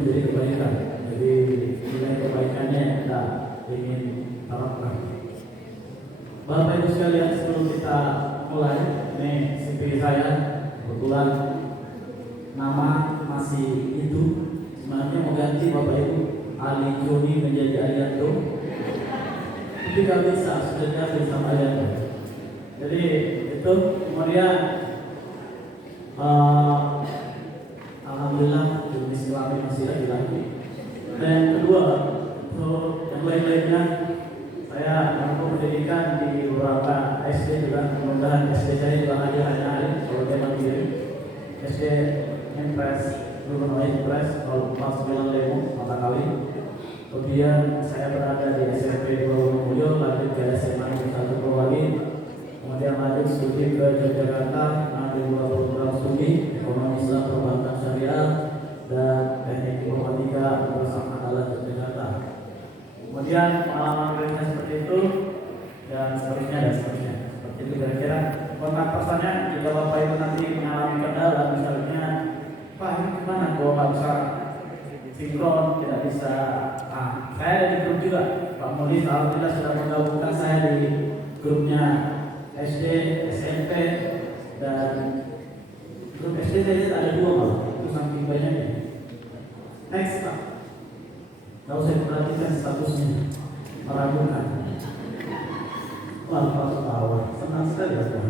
menjadi kebaikan. Jadi nilai kebaikannya yang kita ingin harapkan. Bapak Ibu sekalian, sebelum kita mulai, ini CV saya kebetulan nama masih itu, sebenarnya mau ganti Bapak Ibu Ali Joni menjadi Alianto, tapi gak bisa, sudah jadi sama Alianto. Jadi itu kemudian alhamdulillah jenis kelamin masih lagi. Dan kedua, untuk yang lain-lainnya saya mampu pendidikan di beberapa SD juga, mudah-mudahan SD saya juga hanya kalau dia mandiri. SD Impres, Gubernur Impres, kalau 49 Lemo, mata kali. Kemudian saya berada di SMP Mulyo, lanjut ke SMA 1 Purwali, kemudian lanjut studi ke Yogyakarta, nanti 2 program studi Ekonomi Islam Perbankan Syariah dan Teknik Informatika bersama adalah Yogyakarta. Kemudian pengalaman kerja seperti itu dan seterusnya. Seperti itu kira-kira. Kontak personnya jika Bapak Ibu nanti mengalami kendala, misalnya Pak ini gimana kalau nggak bisa sinkron, tidak bisa. Saya ada di grup juga. Pak Mulis alhamdulillah sudah menggabungkan saya di grupnya SD, SMP dan grup SD saya ada 2 Pak. Itu saking banyaknya. Next Pak. Kalau saya perhatikan statusnya meragukan. Wah, Pak ketawa. Senang sekali ya Pak.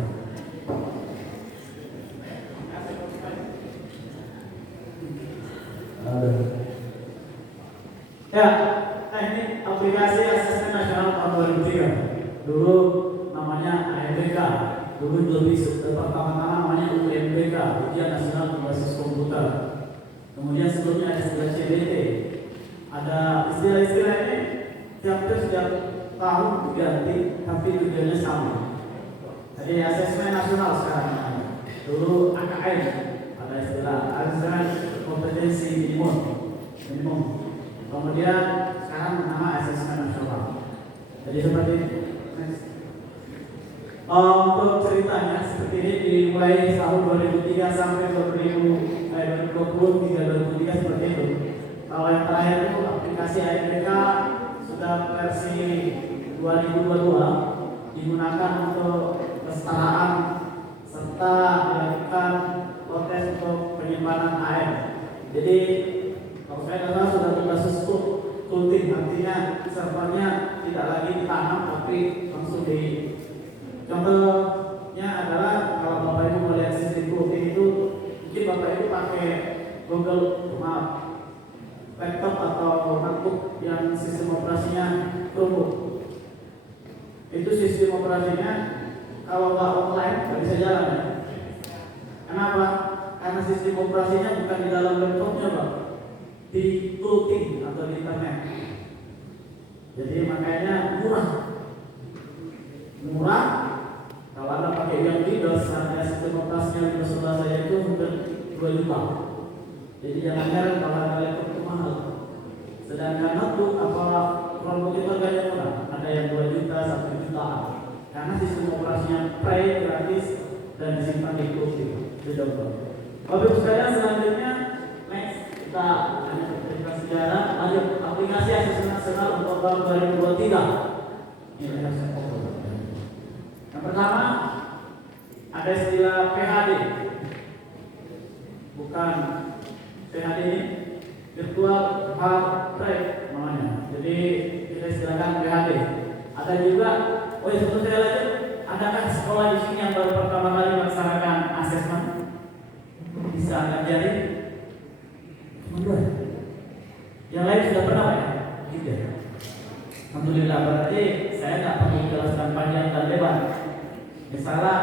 Ya, ini aplikasi asesmen nasional tahun 2003. Dulu namanya AMBK. Dulu lebih pertama-tama namanya UMBK, Ujian Nasional Berbasis Komputer. Kemudian sebelumnya ada istilah CBT. Ada istilah-istilah ini setiap tahun diganti, tapi tujuannya sama. Jadi asesmen nasional sekarang. Dulu AKM, ada istilah asesmen kompetensi minimum. Kemudian sekarang nama asesmen nasional. Jadi seperti itu. Untuk ceritanya seperti ini dimulai tahun 2003 sampai 2020 2023 seperti itu. Kalau yang terakhir itu aplikasi AMBK sudah versi 2022 digunakan untuk kesetaraan serta dilakukan proses untuk penyimpanan AM. Jadi kalau saya kata sudah berbasis cooling, artinya servernya tidak lagi ditanam tapi langsung di. Contohnya adalah kalau Bapak Ibu melihat sistem cooling itu, mungkin Bapak Ibu pakai Google laptop atau notebook yang sistem operasinya Chromebook. Itu sistem operasinya kalau nggak online nggak bisa jalan ya. Kenapa? Karena sistem operasinya bukan di dalam laptopnya Pak, di cooling atau di internet. Jadi makanya murah. Kalau Anda pakai yang Windows, harga sistem operasinya Windows 11 saja itu hampir 2 juta. Jadi jangan heran kalau Anda laptop itu mahal. Sedangkan notebook apa Chromebook itu harganya murah, ada yang 2 juta, 1 juta. Karena sistem operasinya free, gratis dan disimpan di cloud itu. Bapak Ibu sekalian, selanjutnya next kita lanjut cerita sejarah. Lanjut aplikasi asesmen nasional untuk tahun 2023. Ini yang saya fokus. Yang pertama ada istilah PHD, bukan PHD ini virtual heart rate namanya. Jadi kita istilahkan PHD. Ada juga, sebelum saya lanjut, adakah sekolah di sini yang baru pertama kali melaksanakan asesmen? Bisa angkat jari? Cuma 2. Yang lain sudah pernah ya? 3. Alhamdulillah, berarti saya nggak perlu menjelaskan panjang dan lebar. Misalnya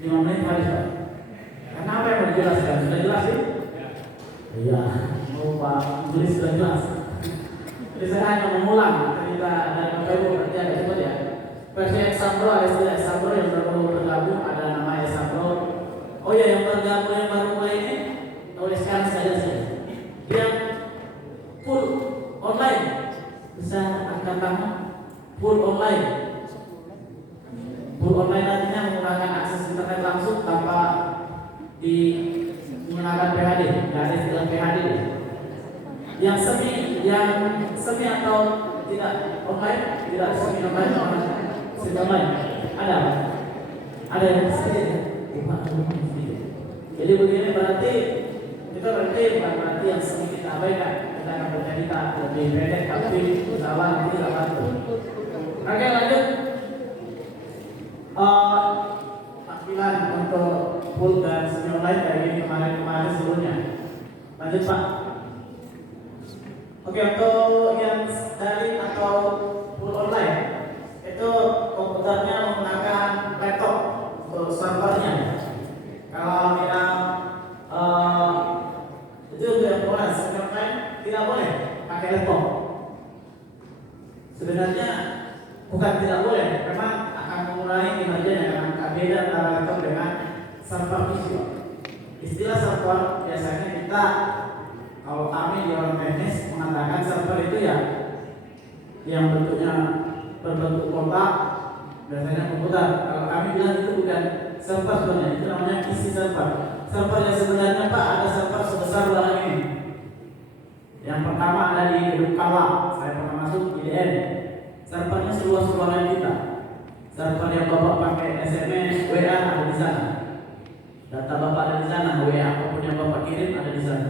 5 menit habis Pak. Karena apa yang mau dijelaskan? Sudah jelas sih? Iya, Pak Julis sudah jelas. Jadi saya hanya mengulang cerita dari Bapak Ibu, berarti ada cepat ya. Versi Example, ada istilah Example yang baru bergabung, ada nama Example. Oh ya, yang bergabung yang baru mulai ini, oleh sekarang saja sih. Dia full online, bisa angkat tangan, full online. Full online artinya menggunakan akses internet langsung tanpa menggunakan PHD, nggak ada istilah PHD. Yang semi atau tidak online, tidak semi online, semi online. Ada yang sedikit. Jadi begini berarti kita bukan berarti yang semi kita abaikan. Kita akan bercerita lebih pendek tapi usahawan nanti tidak bantu. Oke, lanjut. Tampilan untuk full dan semi online kayak gini kemarin sebelumnya. Lanjut Pak. Oke, untuk yang daring atau full online itu komputernya menggunakan laptop untuk servernya. Kalau yang itu yang boleh, semi online tidak boleh pakai laptop. Sebenarnya bukan tidak boleh, memang akan mengurangi kinerjanya karena beda antara laptop dengan server PC. Istilah server biasanya kita, kalau kami di orang teknis mengatakan server itu ya yang bentuknya berbentuk kotak, biasanya komputer. Kalau kami bilang itu bukan server sebenarnya, itu namanya PC server. Server yang sebenarnya Pak ada server sebesar ruangan ini. Yang pertama ada di gedung Kawah, saya pernah masuk IDN. Servernya seluas ruangan kita. Server yang Bapak pakai SMS, WA ada di sana. Data Bapak ada di sana, WA apapun yang Bapak kirim ada di sana.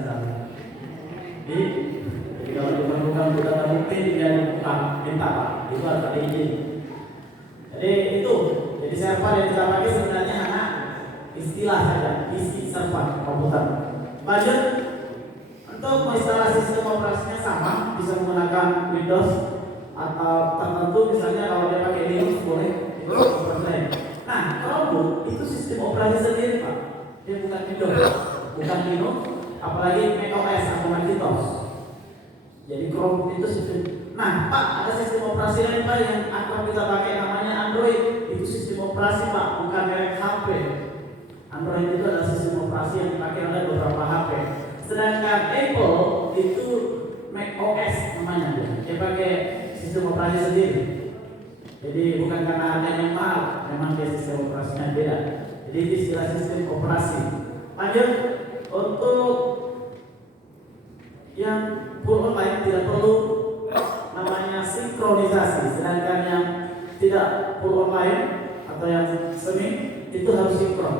Jadi kalau diperlukan data bukti dia dibuka, minta Pak, itu harus ada izin. Jadi itu, jadi server yang kita pakai sebenarnya hanya istilah saja, isi server komputer. Lanjut, untuk menginstalasi sistem operasinya sama, bisa menggunakan Windows atau tertentu, misalnya kalau dia pakai Linux boleh. Nah, Chromebook itu sistem operasi sendiri Pak, dia bukan Windows, bukan Linux, apalagi macOS atau Macintosh. Jadi Chromebook itu sistem. Nah Pak, ada sistem operasi lain Pak yang akan kita pakai namanya Android. Itu sistem operasi Pak, bukan merek HP. Android itu adalah sistem operasi yang dipakai oleh beberapa HP. Sedangkan Apple itu macOS namanya, dia pakai sistem operasi sendiri. Jadi bukan karena harganya mahal, memang dia sistem operasinya beda. Jadi itu istilah sistem operasi. Lanjut, untuk yang full online tidak perlu namanya sinkronisasi, sedangkan yang tidak full online atau yang semi itu harus sinkron.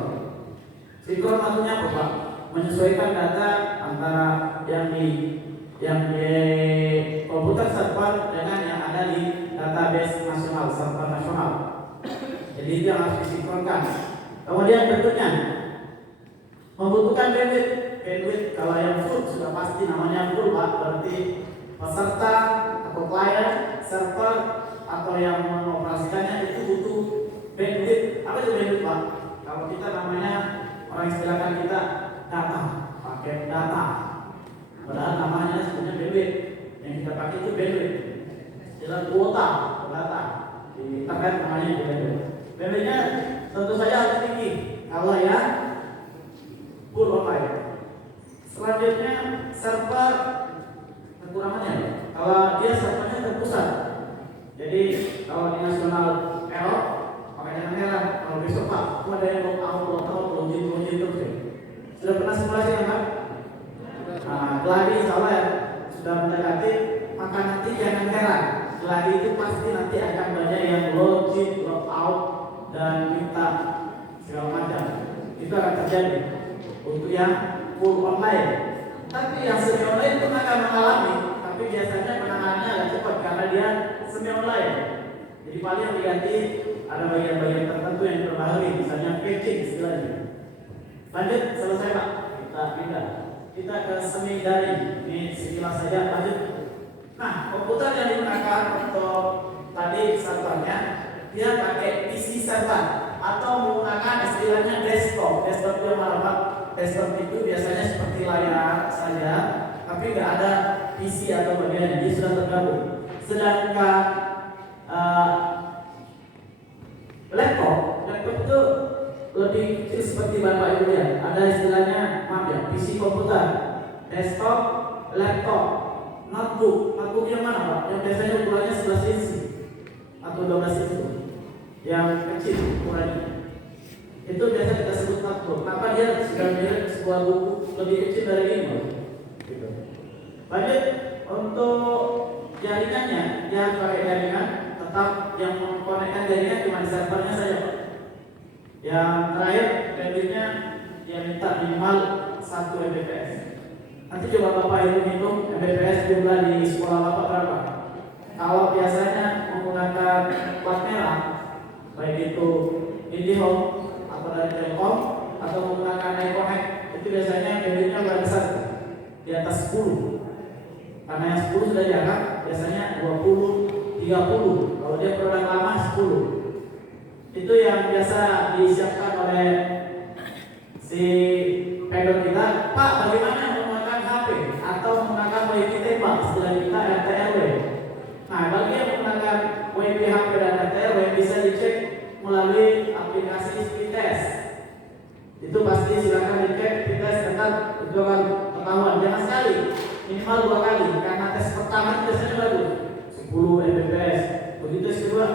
Sinkron maksudnya apa Pak? Menyesuaikan data antara yang di komputer server dengan yang ada di database nasional, server nasional. Jadi itu yang harus disinkronkan. Kemudian berikutnya membutuhkan bandwidth. Kalau yang full sudah pasti namanya full Pak, berarti peserta atau klien, server atau yang mengoperasikannya itu butuh bandwidth. Apa itu bandwidth Pak? Kalau kita namanya orang istilahkan kita data, pakai data. Padahal namanya sebenarnya bandwidth. Yang kita pakai itu bandwidth. Istilah kuota data di internet namanya bandwidth. Bandwidthnya tentu saja harus tinggi. Kalau ya full online. Selanjutnya server kekurangannya. Kalau dia servernya terpusat. Jadi kalau di nasional error, maka jangan heran kalau besok Pak, ada yang login terus ya. Sudah pernah simulasi kan Pak? Nah, geladi insya Allah ya, sudah mendekati, maka nanti jangan heran. Geladi itu pasti nanti akan banyak yang login, log out dan minta segala macam. Itu akan terjadi untuk yang full online. Tapi yang semi online pun akan mengalami, tapi biasanya penanganannya agak cepat karena dia semi online. Jadi paling yang diganti ada bagian-bagian tertentu yang diperbaharui, misalnya patching istilahnya. Lanjut, selesai Pak, kita pindah. Kita ke semi daring. Ini sekilas saja, lanjut. Nah, komputer yang digunakan untuk tadi servernya, dia pakai PC server atau menggunakan istilahnya desktop. Desktop itu apa Pak? Desktop itu biasanya seperti layar saja, tapi nggak ada PC atau bagiannya, dia sudah tergabung. Sedangkan laptop itu lebih kecil seperti Bapak Ibu lihat. Ada istilahnya, maaf ya, PC komputer, desktop, laptop, notebook. Notebook yang mana Pak? Yang biasanya ukurannya 11 inci atau 12 inci, yang kecil ukurannya. Itu biasa kita sebut notebook. Kenapa dia sudah mirip sebuah buku lebih kecil dari ini? Gitu. Lanjut, untuk jaringannya, dia harus pakai jaringan, tetap yang mengkonekkan jaringan cuma servernya saja. Yang terakhir, bandwidthnya dia minta minimal 1 Mbps. Nanti coba Bapak hitung Mbps jumlah di sekolah Bapak berapa. Kalau biasanya menggunakan plat merah, baik itu IndiHome atau dari Telkom atau menggunakan iConnect, itu biasanya bandwidthnya lebih besar, di atas 10. Karena yang 10 sudah jarang, biasanya 20, 30. Kalau dia produk lama 10. Itu yang biasa disiapkan oleh si vendor kita. Pak, bagaimana menggunakan HP atau menggunakan WiFi tembak, istilah kita RTRW. Nah, bagi yang menggunakan WiFi HP dan RTRW bisa dicek melalui aplikasi Speedtest. Itu pasti silakan dicek Speedtest, itu akan ketahuan. Jangan sekali, minimal 2 kali, karena tes pertama biasanya bagus 10 Mbps, begitu tes kedua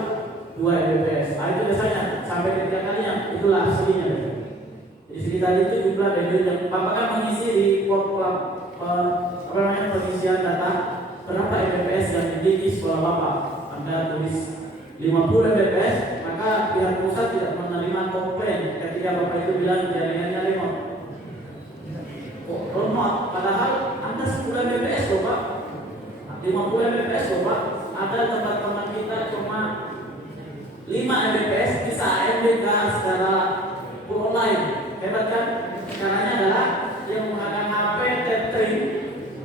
2 Mbps. Nah, itu biasanya sampai 3 kalinya, itulah aslinya. Jadi sekitar itu jumlah bandwidth yang Bapak kan mengisi di pengisian data berapa Mbps yang dimiliki sekolah Bapak. Anda tulis 50 Mbps, maka pihak pusat tidak menerima komplain ketika Bapak itu bilang jaringannya remote. Remote, padahal Anda 10 Mbps loh Pak, 50 Mbps loh Pak. Ada teman-teman kita cuma 5 Mbps bisa MBK secara online. Hebat kan? Caranya adalah yang menggunakan HP tethering,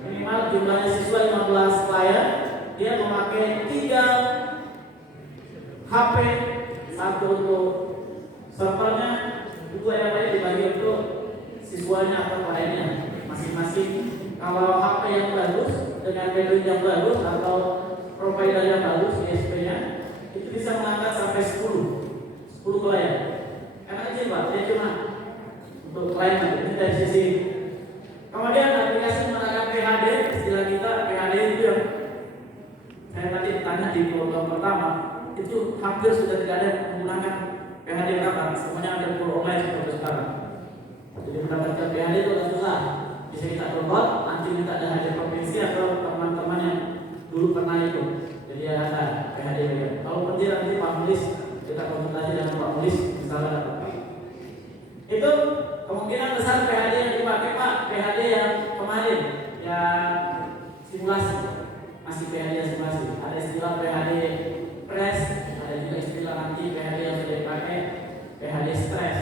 minimal jumlahnya siswa 15 klien, dia memakai 3 HP, satu untuk servernya, 2 yang lain dibagi untuk siswanya atau kliennya masing-masing. Kalau HP yang bagus dengan bandwidth yang bagus atau provider yang bagus ISP-nya, itu bisa mengangkat sampai 10 klien. Enak aja Pak, dia cuma untuk klien ini dari sisi. Kemudian aplikasi menggunakan PHD, istilah kita PHD itu yang saya tadi tanya di program pertama, itu hampir sudah tidak ada yang menggunakan PHD kapan, semuanya ada full online seperti sekarang. Jadi mendapatkan PHD itu agak susah. Bisa kita download, nanti minta ada hadiah provinsi atau teman-teman yang dulu pernah ikut. Jadi ada PHD juga. Kalau penting nanti Pak Mulis, kita konsultasi dengan Pak Mulis, misalnya dapat. Itu kemungkinan besar PHD yang dipakai Pak, PHD yang kemarin, yang simulasi, masih PHD yang simulasi. Ada istilah PHD press, ada juga istilah nanti PHD yang sudah dipakai, PHD stress,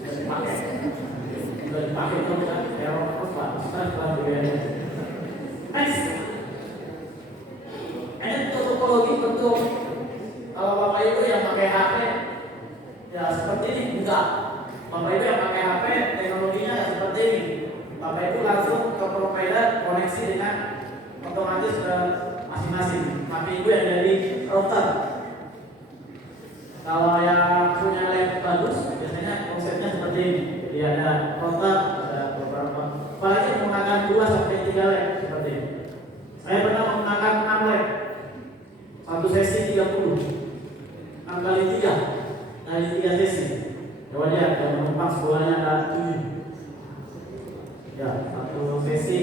sudah dipakai itu kan error apa? Stress lah PHD. Next, ini untuk topologi bentuk. Kalau Bapak Ibu yang pakai HP, ya seperti ini enggak. Bapak Ibu yang pakai HP, teknologinya seperti ini. Bapak Ibu langsung ke provider, koneksi dengan otomatis ke masing-masing. HP Ibu yang dari router. Kalau yang punya lab bagus, biasanya konsepnya seperti ini. Jadi ada router, ada beberapa. Apalagi menggunakan 2 sampai 3 lab seperti ini. Saya pernah menggunakan 6 lab, satu sesi 30, 6 kali 3 dari 3 sesi. Coba lihat, yang penumpang sekolahnya ada 7. Ya, satu sesi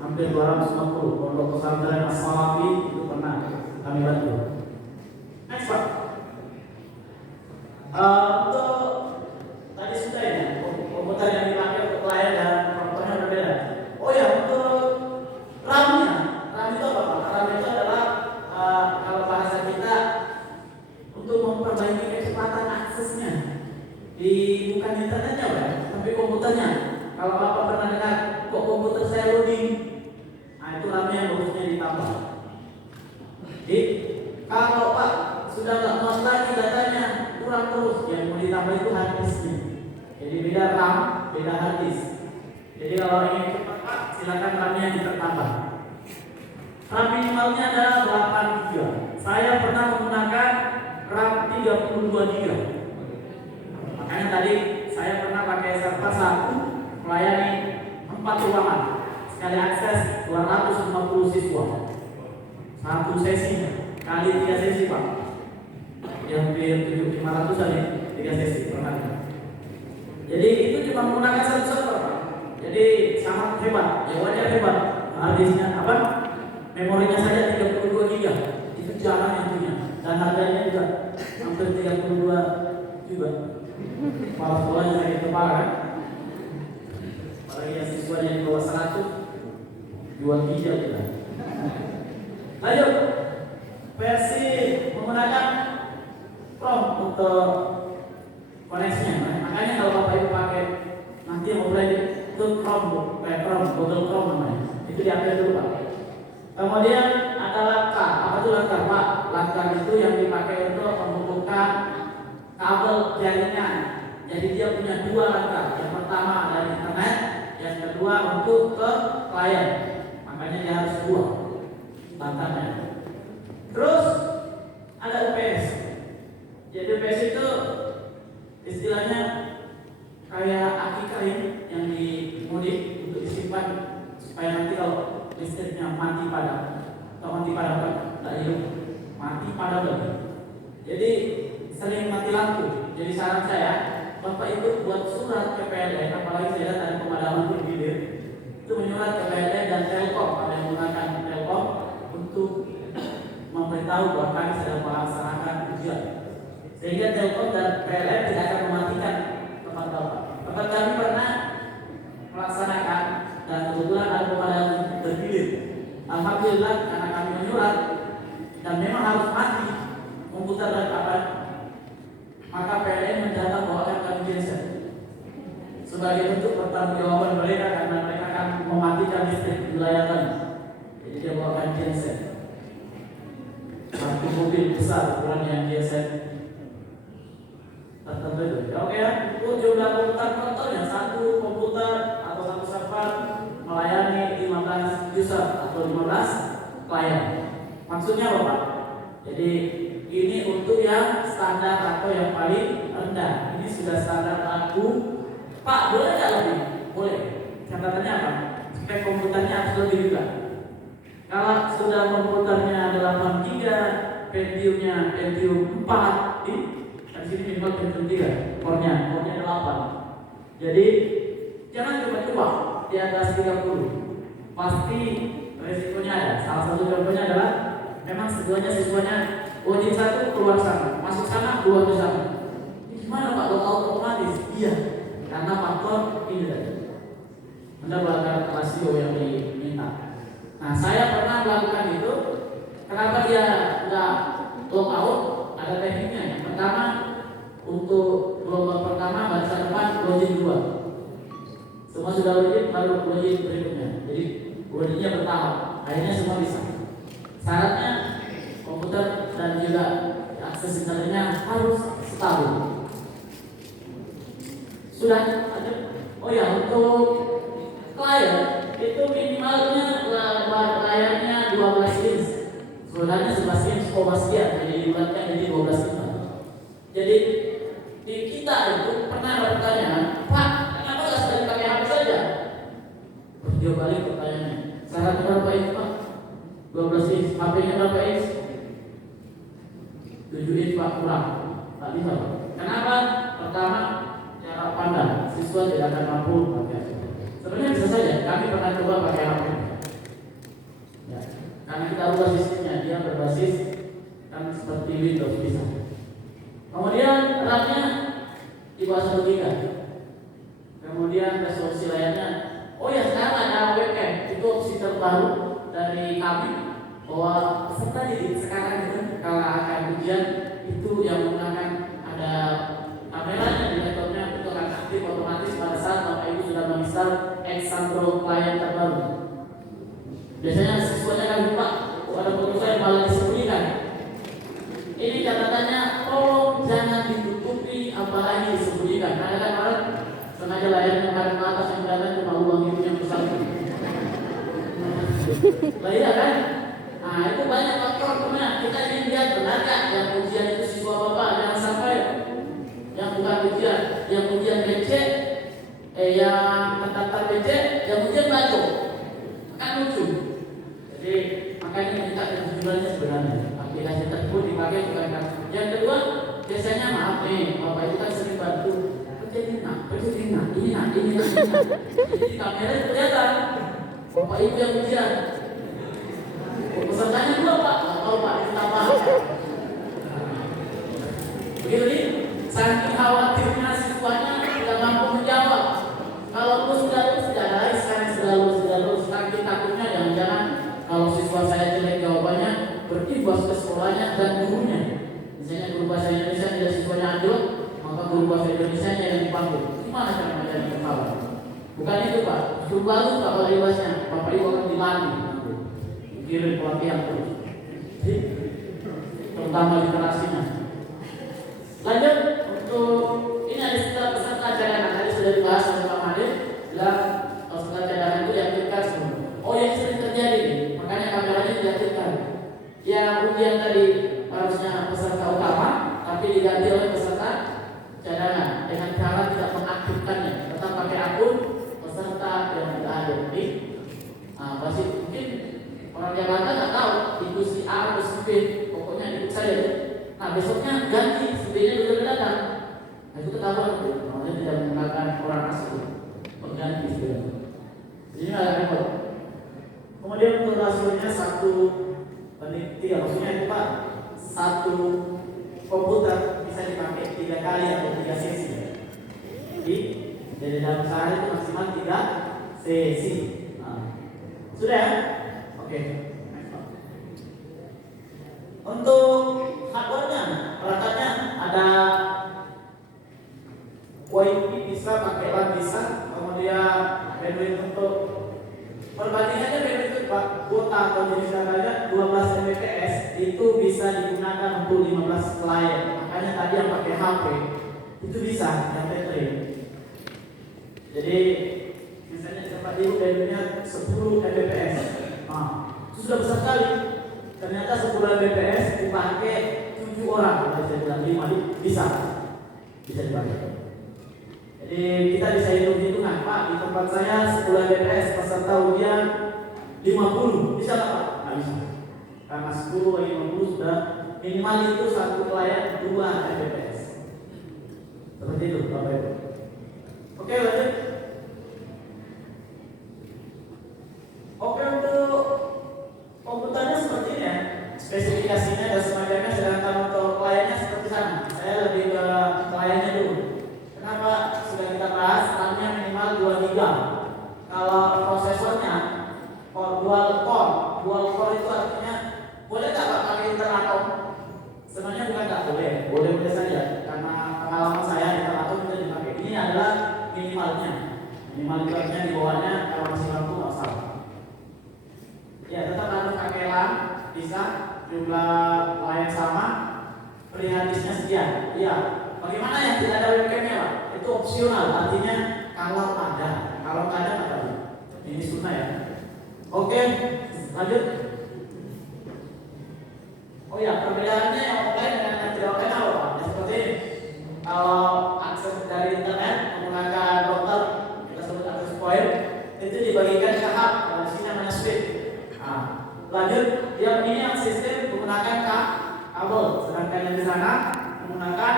hampir 250. Pondok pesantren As-Salafi itu pernah kami bantu. Next Pak. Untuk tadi sudah ya, komputer yang dipakai untuk klien dan protonya berbeda. Oh ya, untuk RAM-nya, RAM itu apa Pak? RAM itu adalah kalau bahasa kita untuk memperbaiki kecepatan aksesnya. Bukan internetnya Pak, tapi komputernya. Kalau Bapak pernah dengar, kok komputer saya loading? Nah itu RAM-nya yang harusnya ditambah. Jadi kalau Pak sudah nggak muat lagi datanya, kurang terus, yang mau ditambah itu harddisknya. Jadi beda RAM, beda harddisk. Jadi kalau ingin cepat Pak, silakan RAM-nya ditambah. RAM minimalnya adalah 8 GB. Saya pernah menggunakan RAM 32 GB. Makanya tadi saya pernah pakai server 1 melayani 4 ruangan, sekali akses 250 siswa. Satu sesi kali 3 sesi Pak. Yang hampir 500 kali 3 sesi pernah. Jadi itu cuma menggunakan satu server Pak. Jadi sangat hebat, ya wajar hebat. harddisknya apa? Memorinya saja 32 GB. Itu jarang yang punya. Dan harganya juga hampir 32 juga. Kepala sekolahnya sakit kepala kan? Apalagi yang siswanya di bawah 100 jual hijau kita. Lanjut, versi menggunakan Chrome untuk koneksinya. Makanya kalau Bapak Ibu pakai nanti yang mulai itu Chrome, kayak Chrome, Google Chrome namanya. Itu diambil dulu Pak. Kemudian ada Latkar. Apa itu Latkar Pak? Latkar itu yang dipakai untuk menghubungkan kabel jaringan. Jadi dia punya dua Latkar. Yang pertama dari internet, yang kedua untuk ke klien. Makanya dia harus dua bantannya. Terus ada UPS. Jadi UPS itu istilahnya kayak aki kain yang dimudik untuk disimpan supaya nanti kalau listriknya mati padam atau mati padam tak hidup, mati padam lagi. Jadi sering mati lampu. Jadi saran saya, Bapak Ibu buat surat ke PLN, apalagi saya ada pemadaman bergilir, itu menyurat ke PLN dan Telkom, ada yang menggunakan Telkom untuk memberitahu bahwa kami sedang melaksanakan ujian. Sehingga Telkom dan PLN tidak akan mematikan tempat Bapak. Tempat kami pernah melaksanakan dan kebetulan ada pemadaman bergilir. Alhamdulillah karena kami menyurat dan memang harus mati komputer dan apa, maka PLN mencatat bahwa akan kami genset sebagai bentuk pertanggungjawaban mereka karena mereka akan mematikan listrik di wilayah kami. Jadi dia bawakan genset, satu mobil besar ukuran yang genset tertentu itu. Ya, oke ya, itu jumlah komputer totalnya satu komputer atau satu server melayani 15 user atau 15 klien. Maksudnya apa Pak? Jadi ini untuk yang standar atau yang paling rendah. Ini sudah standar laku. Pak, boleh nggak lebih? Boleh. Catatannya apa? Spek komputernya harus lebih juga. Kalau sudah komputernya 8 GB, Pentiumnya Pentium 4, di sini minimal Pentium 3, core-nya 8. Jadi jangan coba-coba di atas 30. Pasti resikonya ada. Salah satu contohnya adalah memang siswanya wajib satu keluar sana, masuk sana, keluar ke sana. Gimana Pak? Otomatis? Iya, karena faktor ini tadi. Anda rasio yang diminta. Nah, saya pernah melakukan itu. Kenapa dia nggak lock out? Ada tekniknya. Yang pertama, untuk gelombang pertama barisan depan login 2. Semua sudah login, baru login berikutnya. Jadi loginnya bertahap. Akhirnya semua bisa. Syaratnya komputer dan juga akses internetnya harus stabil. Sudah ada. Oh ya, untuk klien itu minimalnya layarnya 12 inch. Sebenarnya 11 inch sekian, jadi dibulatkan jadi 12 inch. Jadi di kita itu pernah ada pertanyaan, Pak, kenapa nggak sekali pakai HP saja? Dia balik pertanyaannya. Syaratnya berapa inch Pak? 12 inch. HP-nya berapa inch? 7 inch Pak, kurang. Tak bisa Pak. Kenapa? Pertama, jarak pandang. Siswa tidak akan mampu pakai. Sebenarnya bisa saja. Kami pernah coba pakai HP. Ya. Karena kita ubah sistemnya, dia berbasis kan seperti Windows bisa. Kemudian RAM-nya di bawah 1 GB. Kemudian resolusi layarnya. Oh ya, sekarang ada webcam. Itu opsi terbaru dari kami bahwa peserta didik sekarang itu kalau akan ujian itu yang menggunakan ada kameranya di laptopnya itu akan aktif otomatis pada saat Bapak Ibu sudah menginstal Example klien terbaru. Biasanya siswanya kan lupa, ada foto saya malah disembunyikan. Ini catatannya, tolong jangan ditutupi apalagi disembunyikan. Karena kan sengaja layarnya menghadap ke atas yang kelihatan cuma uang itu yang besar. Lah iya kan? Nah itu banyak faktor teman. Kita ingin lihat benar kan yang ujian itu siswa Bapak jangan sampai yang bukan ujian, yang ujian BC, yang terdaftar BC, yang ujian baju kan lucu. Jadi makanya minta kejujurannya sebenarnya aplikasi tersebut dipakai bukan. Yang kedua biasanya maaf nih Bapak itu kan sering bantu kerja ini nak, ini nak. Jadi kamera kelihatan Bapak Bapak Ibu yang ujian. Pesertanya dua Pak, nggak tahu Pak, kita apa? Begitu nih, saking khawatirnya siswanya tidak mampu menjawab. Kalau sudah ada saya sudah lulus, saking takutnya jangan-jangan kalau siswa saya jelek jawabannya berimbas ke sekolahnya dan gurunya. Misalnya guru bahasa Indonesia tidak siswanya anjlok, maka guru bahasa Indonesia yang dipanggil. Gimana cara menjadi kepala? Bukan itu Pak, justru bagus Pak kalau ibasnya. Bapak Ibu akan dilatih, kirim pelatihan terus. Terutama literasinya. Lanjut untuk ini ada istilah peserta cadangan. Tadi sudah dibahas oleh Pak Madin. Bilang peserta cadangan itu diaktifkan semua. Oh yang sering terjadi nih, makanya kameranya diaktifkan. Yang ujian tadi harusnya peserta utama, tapi diganti oleh peserta cadangan dengan cara tidak mengaktifkannya, tetap pakai akun peserta yang tidak ada. Jadi, pasti mungkin orang Jakarta nggak tahu itu si A atau si B, pokoknya ikut saya. Nah besoknya ganti, si B-nya juga datang. Nah itu ketahuan itu, namanya tidak menggunakan orang asli, pengganti sebenarnya. Jadi agak repot. Kemudian untuk rasionya satu peneliti, maksudnya itu Pak, satu komputer bisa dipakai 3 kali atau 3 sesi. Jadi dalam sehari itu maksimal 3 sesi. Sudah ya? Oke. Untuk hardware-nya, peralatannya ada WiFi bisa, pakai LAN bisa, kemudian bandwidth untuk perbandingannya bandwidth Pak, kuota atau jenis datanya 12 Mbps itu bisa digunakan untuk 15 klien. Makanya tadi yang pakai HP itu bisa yang baterai. Jadi misalnya tempat itu bandwidthnya 10 Mbps. Nah, itu sudah besar sekali. Ternyata 10 Mbps dipakai 7 orang, kalau saya bilang 5 bisa dipakai. Jadi kita bisa hitung-hitungan, Pak, di tempat saya 10 Mbps peserta ujian 50, bisa nggak Pak? Nggak bisa. Karena 10 bagi 50 sudah minimal itu satu klien 2 Mbps. Seperti itu Bapak Ibu. Oke, lanjut. Oke, untuk komputernya seperti ini ya, spesifikasinya dan semacamnya, sedangkan untuk kliennya seperti sana. Saya lebih ke kliennya dulu. Kenapa? Sudah kita bahas, RAM-nya minimal 2 GB. Kalau prosesornya dual core itu artinya boleh nggak Pak pakai Interatom? Sebenarnya bukan nggak boleh, boleh saja. Karena pengalaman saya Interatom itu dipakai. Ini adalah minimalnya. Minimal itu artinya di bawahnya kalau masih mampu nggak salah. Ya tetap harus pakai LAN, bisa, jumlah layar sama, free hard disknya sekian. Iya. Bagaimana yang tidak ada webcamnya Pak? Itu opsional, artinya kalau ada nggak ada. Ini sunnah ya. Oke, lanjut. Oh ya, perbedaannya yang offline dengan yang tidak offline apa Pak? Ya, seperti ini. Kalau akses dari internet menggunakan router, kita sebut akses point, itu dibagikan ke hub, di sini namanya switch. Lanjut, yang ini yang sistem menggunakan kabel, sedangkan yang di sana menggunakan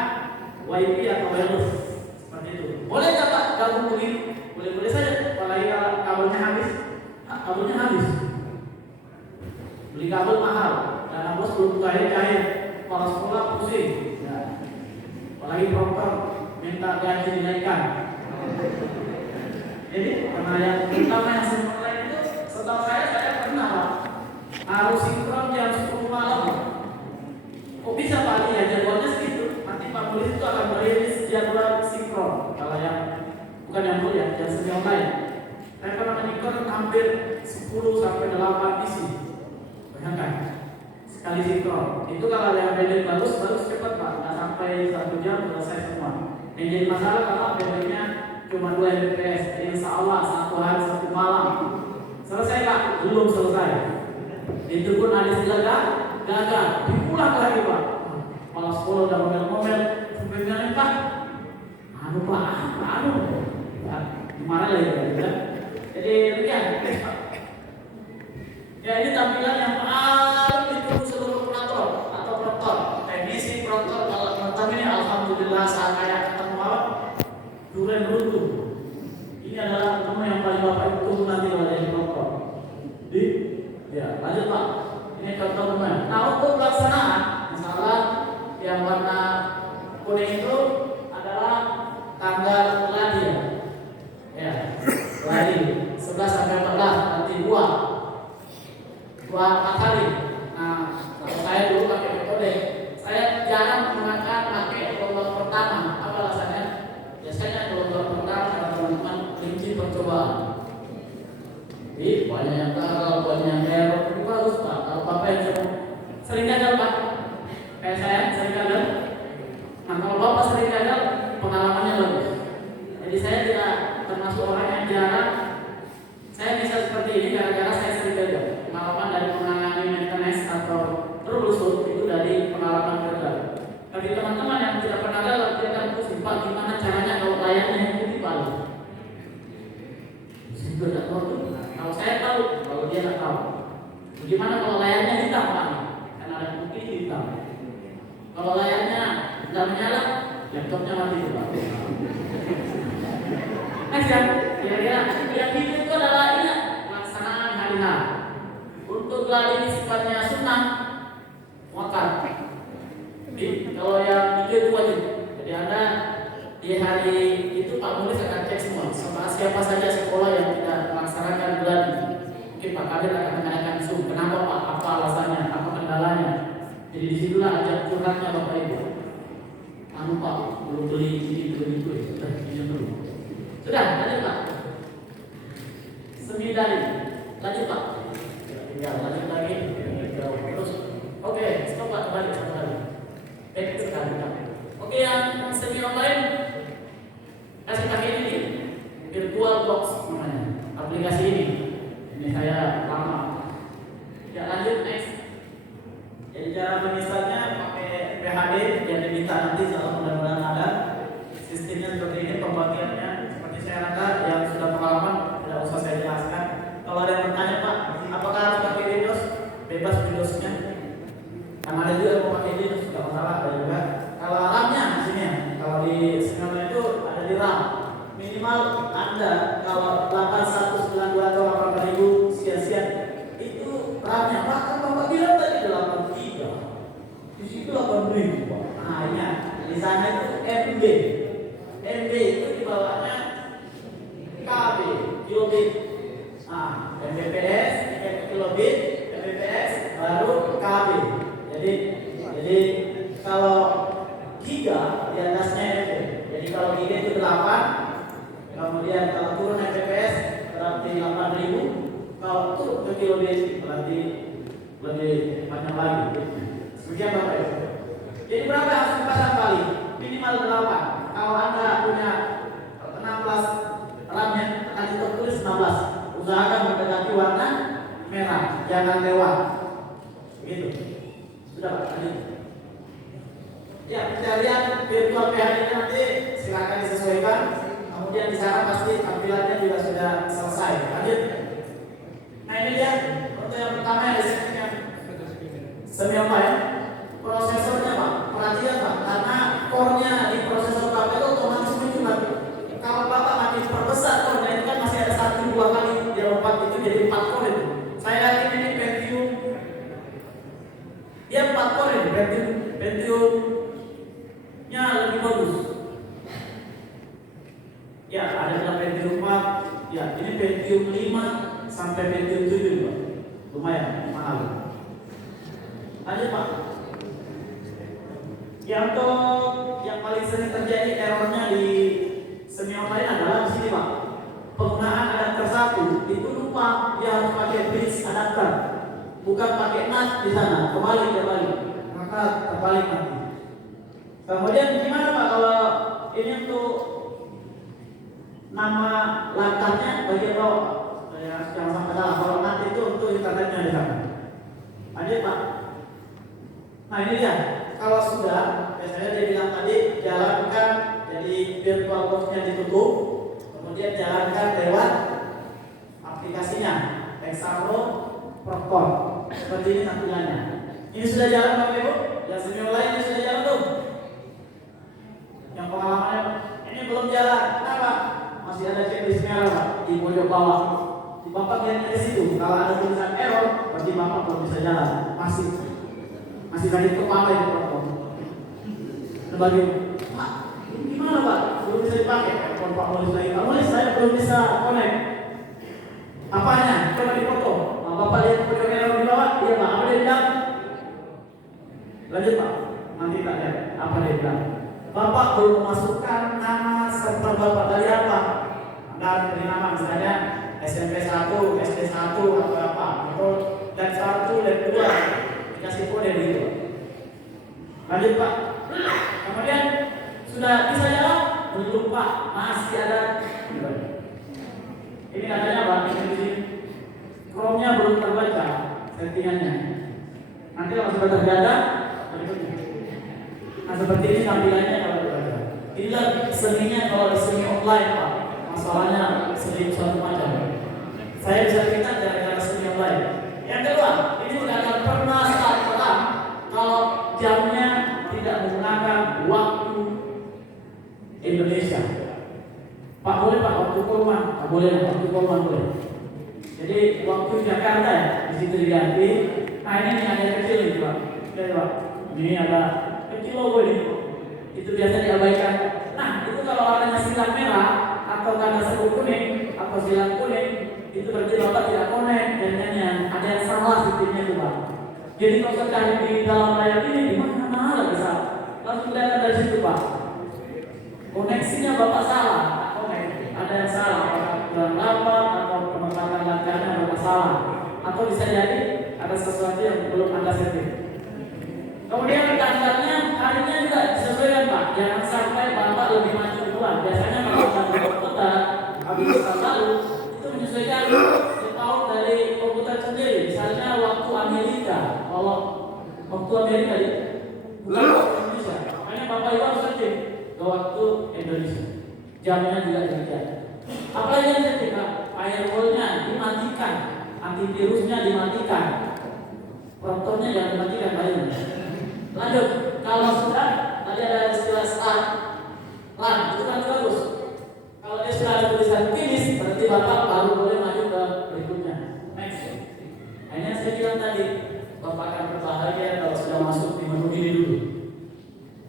WiFi atau wireless. Seperti itu. Boleh nggak Pak gabung begini? Boleh saja. Apalagi kalau kabelnya habis. Kabelnya habis. Beli kabel mahal. Dan bos belum cair. Kalau sekolah pusing. Ya. Apalagi proper minta gaji dinaikkan. Jadi karena yang pertama yang sering online itu, setahu saya pernah Pak, harus sinkron jam 10 malam. Kok bisa Pak? Ya jadwalnya segitu. Nanti Pak Mulis itu akan merilis jadwal sinkron. Kalau yang bukan yang dulu ya, yang seni online. Saya pernah menyingkron hampir 10 sampai 8 isi. Bayangkan, sekali sinkron. Itu kalau yang bandwidth bagus cepat Pak, nggak sampai 1 jam selesai semua. Yang jadi masalah kalau bandwidthnya cuma 2 Mbps. Insya Allah 1 hari 1 malam selesai Pak, belum selesai. Itu pun ada istilah gagal, dipulang lagi Pak. Malah sekolah udah ngomel-ngomel, sampai Pak, marah lagi ya. Jadi demikian. Ya ini tampilan yang paling ditunggu seluruh operator atau protor. Teknisi protor kalau teman-teman ini alhamdulillah saya ketemu apa? Duren runtuh. Ini adalah ketemu yang paling Bapak Ibu tunggu nanti kalau jadi protor. contoh lumayan. Nah, untuk pelaksanaan, misalnya yang warna kuning itu adalah tanggal geladi ya, geladi 11 sampai 14 nanti dua 4 hari. Nah, kalau saya dulu pakai metode, saya jarang pakai gelombang pertama. Apa alasannya? Biasanya gelombang pertama teman-teman kelinci percobaan. Jadi banyak yang gagal, banyak yang error, itu bagus Pak. Kalau Bapak yang sering gagal Pak, kayak saya sering gagal. Nah, kalau Bapak sering gagal, pengalamannya bagus. Jadi saya tidak termasuk orang yang jarang. Saya bisa seperti ini gara-gara saya sering gagal. Pengalaman dari menangani maintenance atau troubleshoot itu dari pengalaman gagal. Bagi teman-teman yang tidak pernah gagal, kita akan Pak gimana caranya kalau layarnya itu dibalik. Itu tidak tahu. Kalau saya tahu, kalau dia tidak tahu. Bagaimana kalau layarnya hitam Pak? Karena ada putih hitam. Kalau layarnya tidak menyala, laptopnya mati Pak. Next ya, kira-kira yang itu adalah ini pelaksanaan hari H. Untuk geladi sifatnya sunnah, muakkad. Jadi kalau yang hijau itu wajib. Jadi Anda di hari itu Pak Mulis akan cek semua siapa saja sekolah yang tidak melaksanakan geladi. Mungkin Pak Kadir akan mengadakan Zoom. Kenapa Pak? Apa alasannya? Apa kendalanya? Jadi disitulah ajak curhatnya Bapak Ibu. Pak, belum beli ini, belum itu, sudah pinjam dulu. Sudah, lanjut Pak. Semidari, lanjut Pak. Ya, lanjut lagi. Terus, oke, stop Pak, kembali. Baik sekali Pak. Oke, yang semi online kasih pakai ini, virtual box namanya, aplikasi ini. Ini saya lama. Ya, lanjut next. Jadi cara menginstalnya pakai PHD yang diminta nanti kalau mudah-mudahan ada. Sistemnya seperti ini, pembagiannya seperti saya rasa yang sudah pengalaman tidak usah saya jelaskan. Kalau ada yang bertanya Pak, apakah harus pakai Windows? Bebas Windowsnya. Karena ada juga yang mau pakai Linux, tidak masalah ada juga. Kalau RAM-nya di sini, kalau di Singapura itu ada di RAM. Minimal Anda kalau 8192 atau 8000 sekian itu RAM-nya. Pak, kan Bapak bilang tadi 83. Di situ 8000 Pak. Nah, ini di sana itu MB. MB itu di bawahnya KB, kilobit. Nah, Mbps, kilobit, Mbps, baru KB. Jadi kalau giga di atasnya MB. Jadi kalau giga itu 8, kemudian kalau turun Mbps berarti 8000, kalau turun ke kilobit berarti lebih banyak lagi. Sekian Bapak Ibu. Jadi berapa harus dipasang kali? Minimal 8. Kalau Anda punya 16 RAM-nya akan tertulis 16. Usahakan mendekati warna merah, jangan lewat. Begitu. Sudah Pak, lanjut. Ya, kita lihat virtual PHD nanti silakan disesuaikan. Kemudian di sana pasti tampilannya juga sudah selesai. Lanjut. Nah ini dia untuk yang pertama yang disebutnya semi online. Prosesornya Pak, perhatian Pak, karena core-nya di prosesor Bapak itu otomatis muncul. Kalau Bapak makin perbesar core-nya itu kan masih ada 1-2 kali dia lompat itu jadi 4 core itu. Saya yakin ini Pentium. Dia 4 core ini, Pentium-nya lebih bagus. Ya, ada yang Pentium 4. Ya, ini Pentium 5 sampai Pentium 7 Pak. Lumayan mahal. Lanjut Pak. Yang paling sering terjadi errornya di semi online adalah di sini Pak. Penggunaan adapter 1 itu lupa dia harus pakai bridge adapter, bukan pakai NAS di sana. Kembali, maka terbalik nanti. Kemudian gimana Pak kalau ini untuk nama langkahnya bagian bawah yang sampai dalam. Kalau nanti itu untuk internetnya di sana. Lanjut Pak. Nah ini dia. Kalau sudah, biasanya dia bilang tadi jalankan, jadi virtual box-nya ditutup, kemudian jalankan lewat aplikasinya, Example Procore. Seperti ini tampilannya. Ini sudah jalan Bapak Ibu? Yang semi online ini sudah jalan tuh? Yang pengalamannya ini belum jalan. Kenapa? Masih ada checklist merah Pak di pojok bawah. Di Bapak lihat dari situ. Kalau ada tulisan error, berarti berarti bapak belum bisa jalan, masih sakit kepala itu bapak. Bagi Pak, gimana Pak? Belum bisa dipakai. Telepon Pak Mulis lagi. Pak Mulis, saya belum bisa connect. Apanya? Coba dipoto. Nah, bapak lihat video kamera di bawah. Iya Pak, apa dia bilang? Lanjut Pak, nanti tak lihat apa dia bilang. Bapak belum memasukkan nama serta bapak dari apa? Anda beri nama misalnya SMP 1, SD 1 atau apa? Atau dan 1 dan 2 dikasih kode gitu. Lanjut Pak. Kemudian sudah bisa jalan? Belum Pak, masih ada. Ini katanya Pak, ini Chrome-nya belum terbaca settingannya. Nanti kalau sudah terjaga, berikutnya. Nah seperti ini tampilannya kalau terbaca. Inilah seninya kalau seni offline Pak. Masalahnya seni suatu macam. Saya bisa cerita gara-gara seni offline. Yang kedua, ini tidak akan pernah start terang kalau jamnya tidak menggunakan waktu Indonesia. Pak boleh Pak waktu Kolman, Pak boleh waktu Kolman boleh. Jadi waktu Jakarta ya di situ diganti. Nah ini ada kecil nih Pak. Oke Pak. Ini ada kecil logo ini. Itu biasa diabaikan. Nah itu kalau warnanya silang merah atau tanda sebut kuning atau silang kuning itu berarti Bapak tidak connect dan ada yang salah sistemnya itu Pak. Jadi kalau sedang di dalam layar ini di mana bisa langsung kelihatan dari situ Pak. Koneksinya Bapak salah, ada yang salah, kurang lambat atau penempatan langkahnya Bapak salah, atau bisa jadi ada sesuatu yang belum Anda setting. Kemudian tandanya harinya juga disesuaikan Pak, jangan sampai Bapak lebih maju duluan. Biasanya kalau Anda komputer habis lalu itu menyesuaikan setahun dari komputer sendiri. Misalnya waktu Amerika, kalau waktu Amerika bukan waktu Indonesia, makanya Bapak Ibu harus setting ke waktu Indonesia. Jamnya juga demikian. Apalagi yang ketiga, firewall-nya dimatikan, antivirusnya dimatikan, prompternya jangan dimatikan Pak Ibu. Lanjut, kalau sudah tadi ada istilah start, run, itu kan bagus. Kalau dia sudah ada tulisan finish, berarti Bapak baru boleh maju ke berikutnya. Next. Hanya saya bilang tadi, Bapak akan berbahagia kalau sudah masuk di menu ini dulu.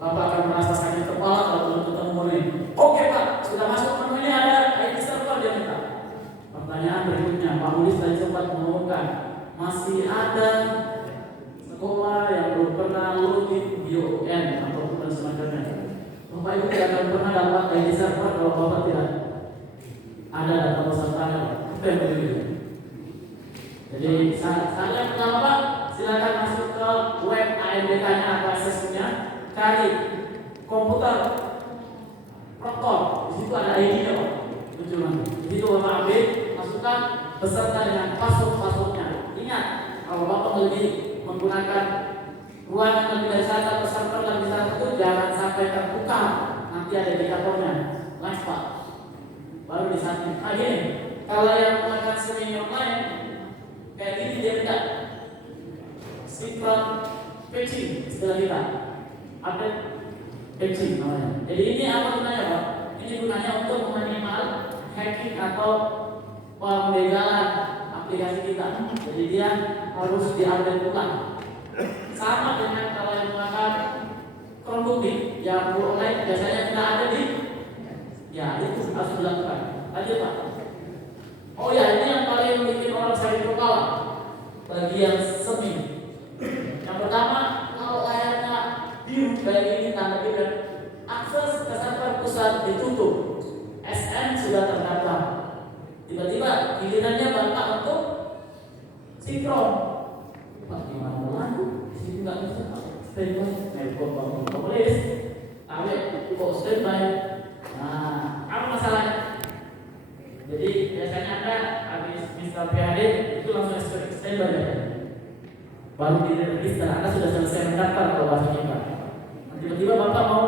Bapak akan merasa sakit kepala kalau belum ketemu menu ini. Oke Pak, sudah masuk menu ini ada ID server dia minta. Pertanyaan berikutnya, Pak Mulis tadi sempat mengumumkan masih ada sekolah yang belum pernah login BON atau semacamnya. Bapak Ibu tidak akan pernah dapat ID server kalau Bapak tidak ada data pesertanya. Apa yang begitu? Jadi saya pertama Pak, silakan masuk ke web AMDK-nya atau aksesnya. Cari komputer Proctor, di situ ada ID-nya Pak. Muncul nanti. Di situ Bapak ambil, masukkan beserta dengan password-passwordnya. Ingat, kalau Bapak lebih menggunakan ruangan lebih dari satu server lebih dari satu, jangan sampai terbuka. Nanti ada indikatornya. Next Pak. Baru disubmit. Nah gini, kalau yang menggunakan semi online kayak gini dia tidak sinkron patching istilah kita. Update patching namanya. Jadi ini apa gunanya Pak? Ini gunanya untuk meminimal hacking atau pembegalan aplikasi kita. Jadi dia harus diupdate ulang. Sama dengan kalau yang menggunakan Chromebook yang online biasanya tidak ada di, ya itu harus dilakukan. Lanjut Pak. Oh ya, ini yang paling bikin orang sakit kepala bagi yang semi. Yang pertama, kalau layarnya biru kayak ini tanda biru, akses ke server pusat ditutup, SN sudah terdaftar. Tiba-tiba gilirannya Bapak untuk sinkron. Pak gimana lagu? Di sini nggak bisa. Standby, nelpon Bapak Mulis, tarik, kok standby. Nah, apa masalahnya? Jadi biasanya Anda habis Mr. PHD itu langsung standby ya. Baru di register, Anda sudah selesai mendaftar ke bahasa kita. Tiba-tiba Bapak mau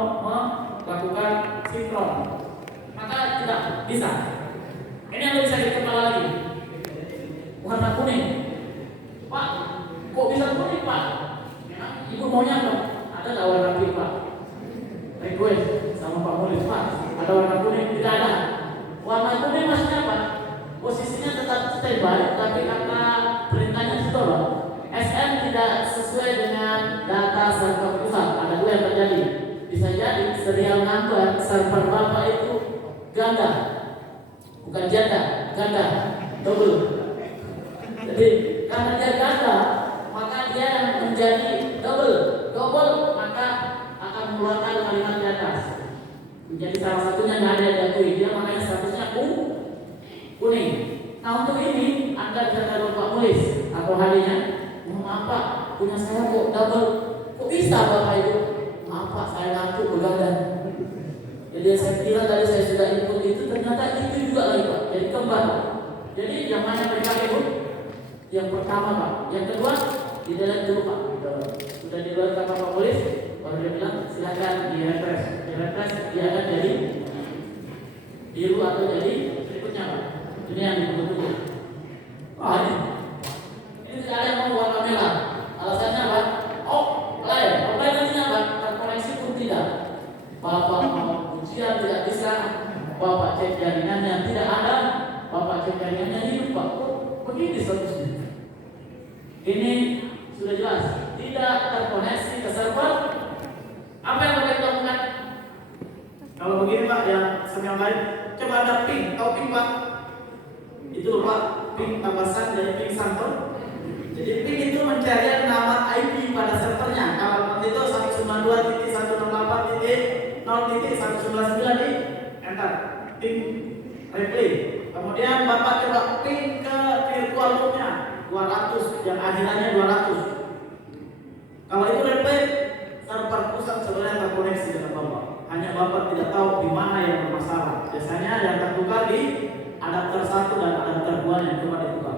melakukan sinkron, maka tidak bisa. Ini yang lebih sakit kepala lagi. Warna kuning, Pak, kok bisa kuning Pak? Memang Ibu maunya apa? Ada nggak warna pink Pak? Request sama Pak Mulis Pak, ada warna kuning? Tidak ada. Warna kuning maksudnya apa? Posisinya tetap standby, tapi karena perintahnya stop. SN tidak sesuai dengan data server pusat. Ada dua yang terjadi. Bisa jadi serial number server Bapak itu ganda, bukan janda, ganda, double. Jadi karena dia ganda, maka dia menjadi double maka akan mengeluarkan kalimat di atas. Menjadi salah satunya nggak ada yang diakui, dia makanya statusnya kuning. Nah untuk ini Anda bisa taruh Pak Mulis atau harinya, maaf Pak, punya saya kok double, kok bisa Bapak itu? Maaf Pak, saya ngaku begadang. Jadi saya kira tadi saya sudah input itu, ternyata itu juga lagi Pak, jadi kembar. Jadi yang mana mereka input? Yang pertama Pak, yang kedua di dalam dulu Pak. Sudah di luar kata Pak Polis, baru dia bilang silakan di refresh. Dia akan jadi biru atau jadi berikutnya Pak. Ini yang ditunggu-tunggu. Ini tidak ada yang mau warna merah. Alasannya apa? Offline nantinya Pak, terkoneksi pun tidak. Bapak mau ujian tidak bisa, Bapak cek jaringannya tidak ada, Bapak cek jaringannya hidup Pak. Begini statusnya. Ini sudah jelas, tidak terkoneksi ke server. Apa yang Bapak lakukan? Kalau begini Pak, yang yang lain, coba ada ping, tahu ping Pak? Itu Pak, ping tambahan dari ping sampel. Jadi ping itu mencari nama IP pada servernya. Kalau itu 192.168.0.199 di enter, ping replay. Kemudian Bapak coba ping ke virtual root-nya 200, yang akhirannya 200. Kalau itu replay, server pusat sebenarnya terkoneksi dengan Bapak. Hanya Bapak tidak tahu di mana yang bermasalah. Biasanya yang tertukar di adapter 1 dan adapter 2 yang cuma ditukar.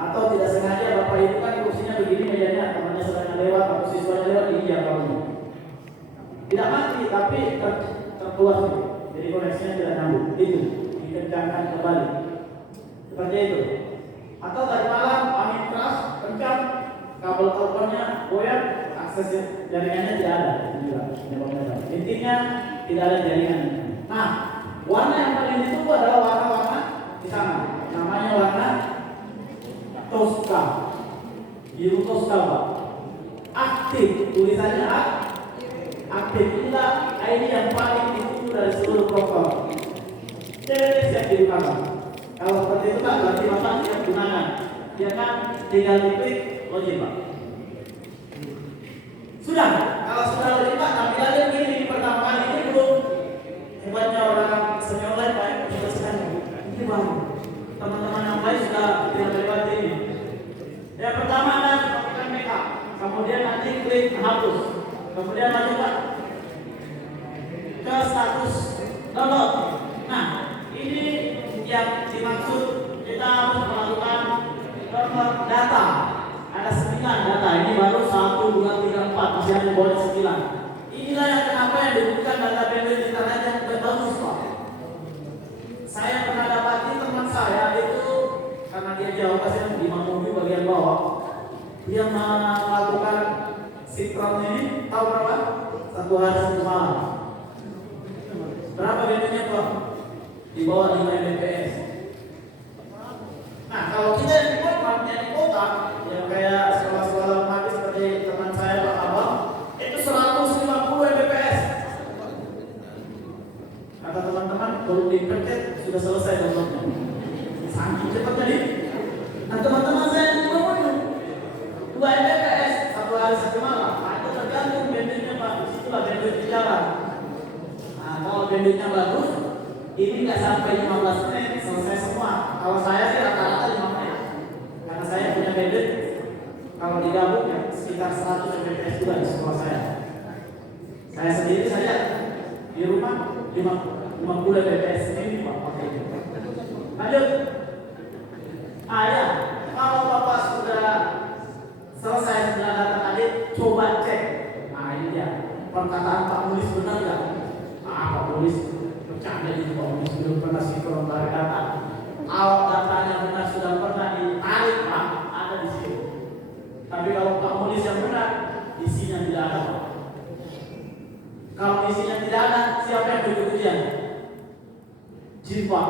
Atau tidak sengaja Bapak itu kan kursinya begini mejanya, temannya sedang lewat atau siswanya lewat, iya kamu. Tidak mati tapi terkeluar. Jadi koneksinya tidak nyambung. Itu dikencangkan kembali. Seperti itu. Atau tadi malam angin keras, kencang, kabel teleponnya goyang, akses jaringannya tidak ada. Intinya tidak ada jaringan. Nah, warna yang paling ditunggu adalah warna-warna di sana. Namanya warna Tosca, biru Tosca Pak. Aktif, tulisannya aktif. Inilah ID yang paling ditunggu dari seluruh protokol. Jadi siap digunakan. Kalau seperti itu Pak, berarti Bapak siap gunakan. Jangan tinggal diklik login Pak. Sudah, kalau sudah login Pak, tapi lagi begini di pertama kali ini belum. Hebatnya orang senior lain Pak, jelaskan ini Bang. Teman-teman yang lain sudah tidak terlibat ini. Yang pertama Anda melakukan backup, kemudian nanti klik hapus, kemudian lanjut Pak ke status download. Nah, ini yang dimaksud kita harus melakukan download data. Ada 9 data, ini baru 1, 2, 3, 4, masih ada boleh 9. Inilah yang kenapa yang dibutuhkan data bandwidth internet yang bagus Pak. Saya pernah dapati teman saya itu karena dia jauh pasti di Mamuju bagian bawah, dia melakukan sitron ini tahu berapa? 1 hari 1 malam. Berapa bandwidthnya Pak? Di bawah 5 Mbps. Nah kalau kita yang di kota yang kayak sekolah-sekolah mati seperti teman saya Pak Abang, itu 150 Mbps. Kata teman-teman baru dipencet sudah selesai downloadnya. Saking cepatnya nih. Nah teman-teman saya di bawah itu 2 Mbps 1 hari 1 malam. Nah itu tergantung bandwidthnya Pak. Disitulah bandwidth di jalan. Nah kalau bandwidthnya bagus, ini nggak sampai 15 menit selesai semua. Kalau saya sih rata-rata 5 menit. Karena saya punya bandwidth kalau digabung ya sekitar 100 Mbps juga di sekolah saya. Saya sendiri saya di rumah 50 Mbps ini Pak pakai. Lanjut. Ya, kalau Bapak sudah selesai dengan data tadi, coba cek. Nah ini dia perkataan Pak Mulis benar nggak? Pak Mulis bercanda di Pak Mulis belum pernah sinkron dari data. Kalau datanya benar sudah pernah ditarik Pak, ada di sini. Tapi kalau Pak Mulis yang benar, isinya tidak ada Pak. Kalau isinya tidak ada, siapa yang berikut ujian? Jin Pak,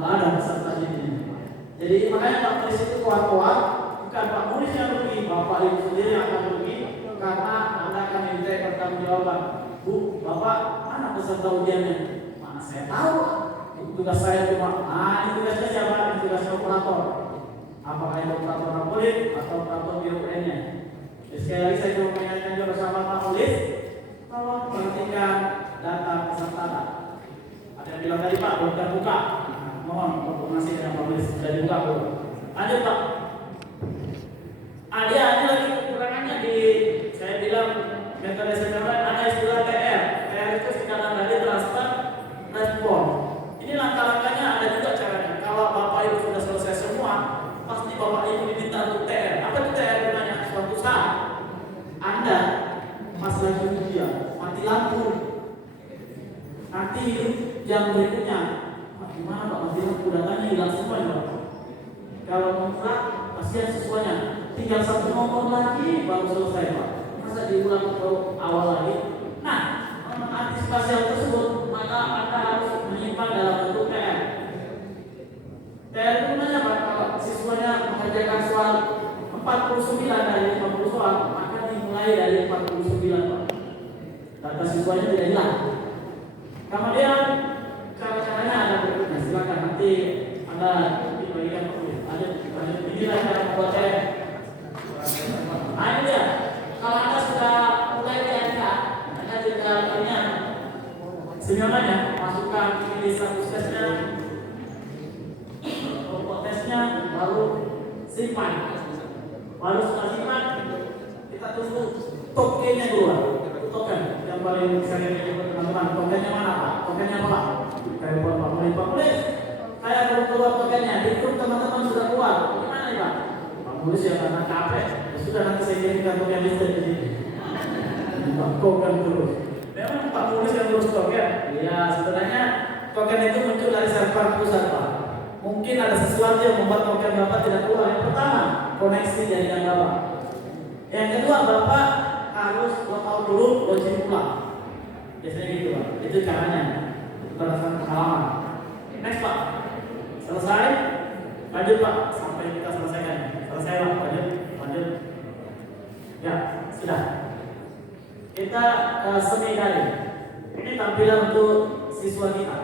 nggak ada peserta ini. Jadi makanya Pak Mulis itu keluar-keluar, bukan Pak Mulis yang Bapak Ibu sendiri akan rugi karena Anda akan diminta pertanggungjawaban. Bu, Bapak, mana peserta ujiannya? Mana saya tahu? Tugas saya cuma, ini tugasnya siapa? Ini tugasnya operator. Apakah itu operator Napolit atau operator BUN-nya? Sekali lagi saya cuma mengingatkan juga bersama Pak Polis, tolong perhatikan data peserta. Ada yang bilang tadi Pak, belum terbuka. Mohon konfirmasi dengan Pak Polis, sudah dibuka belum? Lanjut Pak. Ada lagi kekurangannya di, saya bilang metode sederhana, ada istilah TR. TR itu singkatan dari transfer respon. Ini langkah-langkahnya ada juga caranya. Kalau Bapak Ibu sudah selesai semua, pasti Bapak Ibu diminta untuk TR. Apa itu TR gunanya? Suatu saat Anda pas lagi ujian, mati lampu, nanti hidup jam berikutnya, gimana Pak, mati lampu, datanya hilang semua ya Pak. Kalau mutlak, kasihan siswanya, tinggal satu nomor lagi baru selesai Pak. Masa diulang ke awal lagi? Nah, mengantisipasi hal tersebut, maka Anda harus menyimpan dalam bentuk TR. TR itu gunanya Pak, kalau siswanya mengerjakan soal 49 dari 50 soal, maka dimulai dari 49 Pak. Data siswanya tidak hilang. Kemudian cara-caranya ada berikutnya. Silakan nanti Anda dibagikan dulu. Inilah cara membuat TR. Nah ini dia. Kalau Anda sudah mulai belajar, Anda juga punya semuanya, masukkan ini status tesnya, pokok tesnya, baru simpan. Baru setelah simpan, kita tunggu tokennya keluar. Token yang paling sering disebut teman-teman. Tokennya mana Pak? Tokennya apa Pak? Kayak buat Pak Polis. Saya belum keluar tokennya. Di grup teman-teman sudah keluar. Gimana nih Pak? Pak Polis yang karena capek. Ya sudah, nanti saya kirimkan token listrik di sini. Token terus. Memang Pak Polis yang urus token. Ya sebenarnya token itu muncul dari server pusat Pak. Mungkin ada sesuatu yang membuat token Bapak tidak keluar. Yang pertama, koneksi jaringan Bapak. Yang kedua, Bapak harus tahu dulu login pulang. Biasanya gitu Pak. Itu caranya. Berdasarkan pengalaman. Next Pak. Selesai. Lanjut Pak. Sampai kita selesaikan. Selesai Pak. Lanjut. Ya, sudah. Kita ke seni daring. Ini tampilan untuk siswa kita.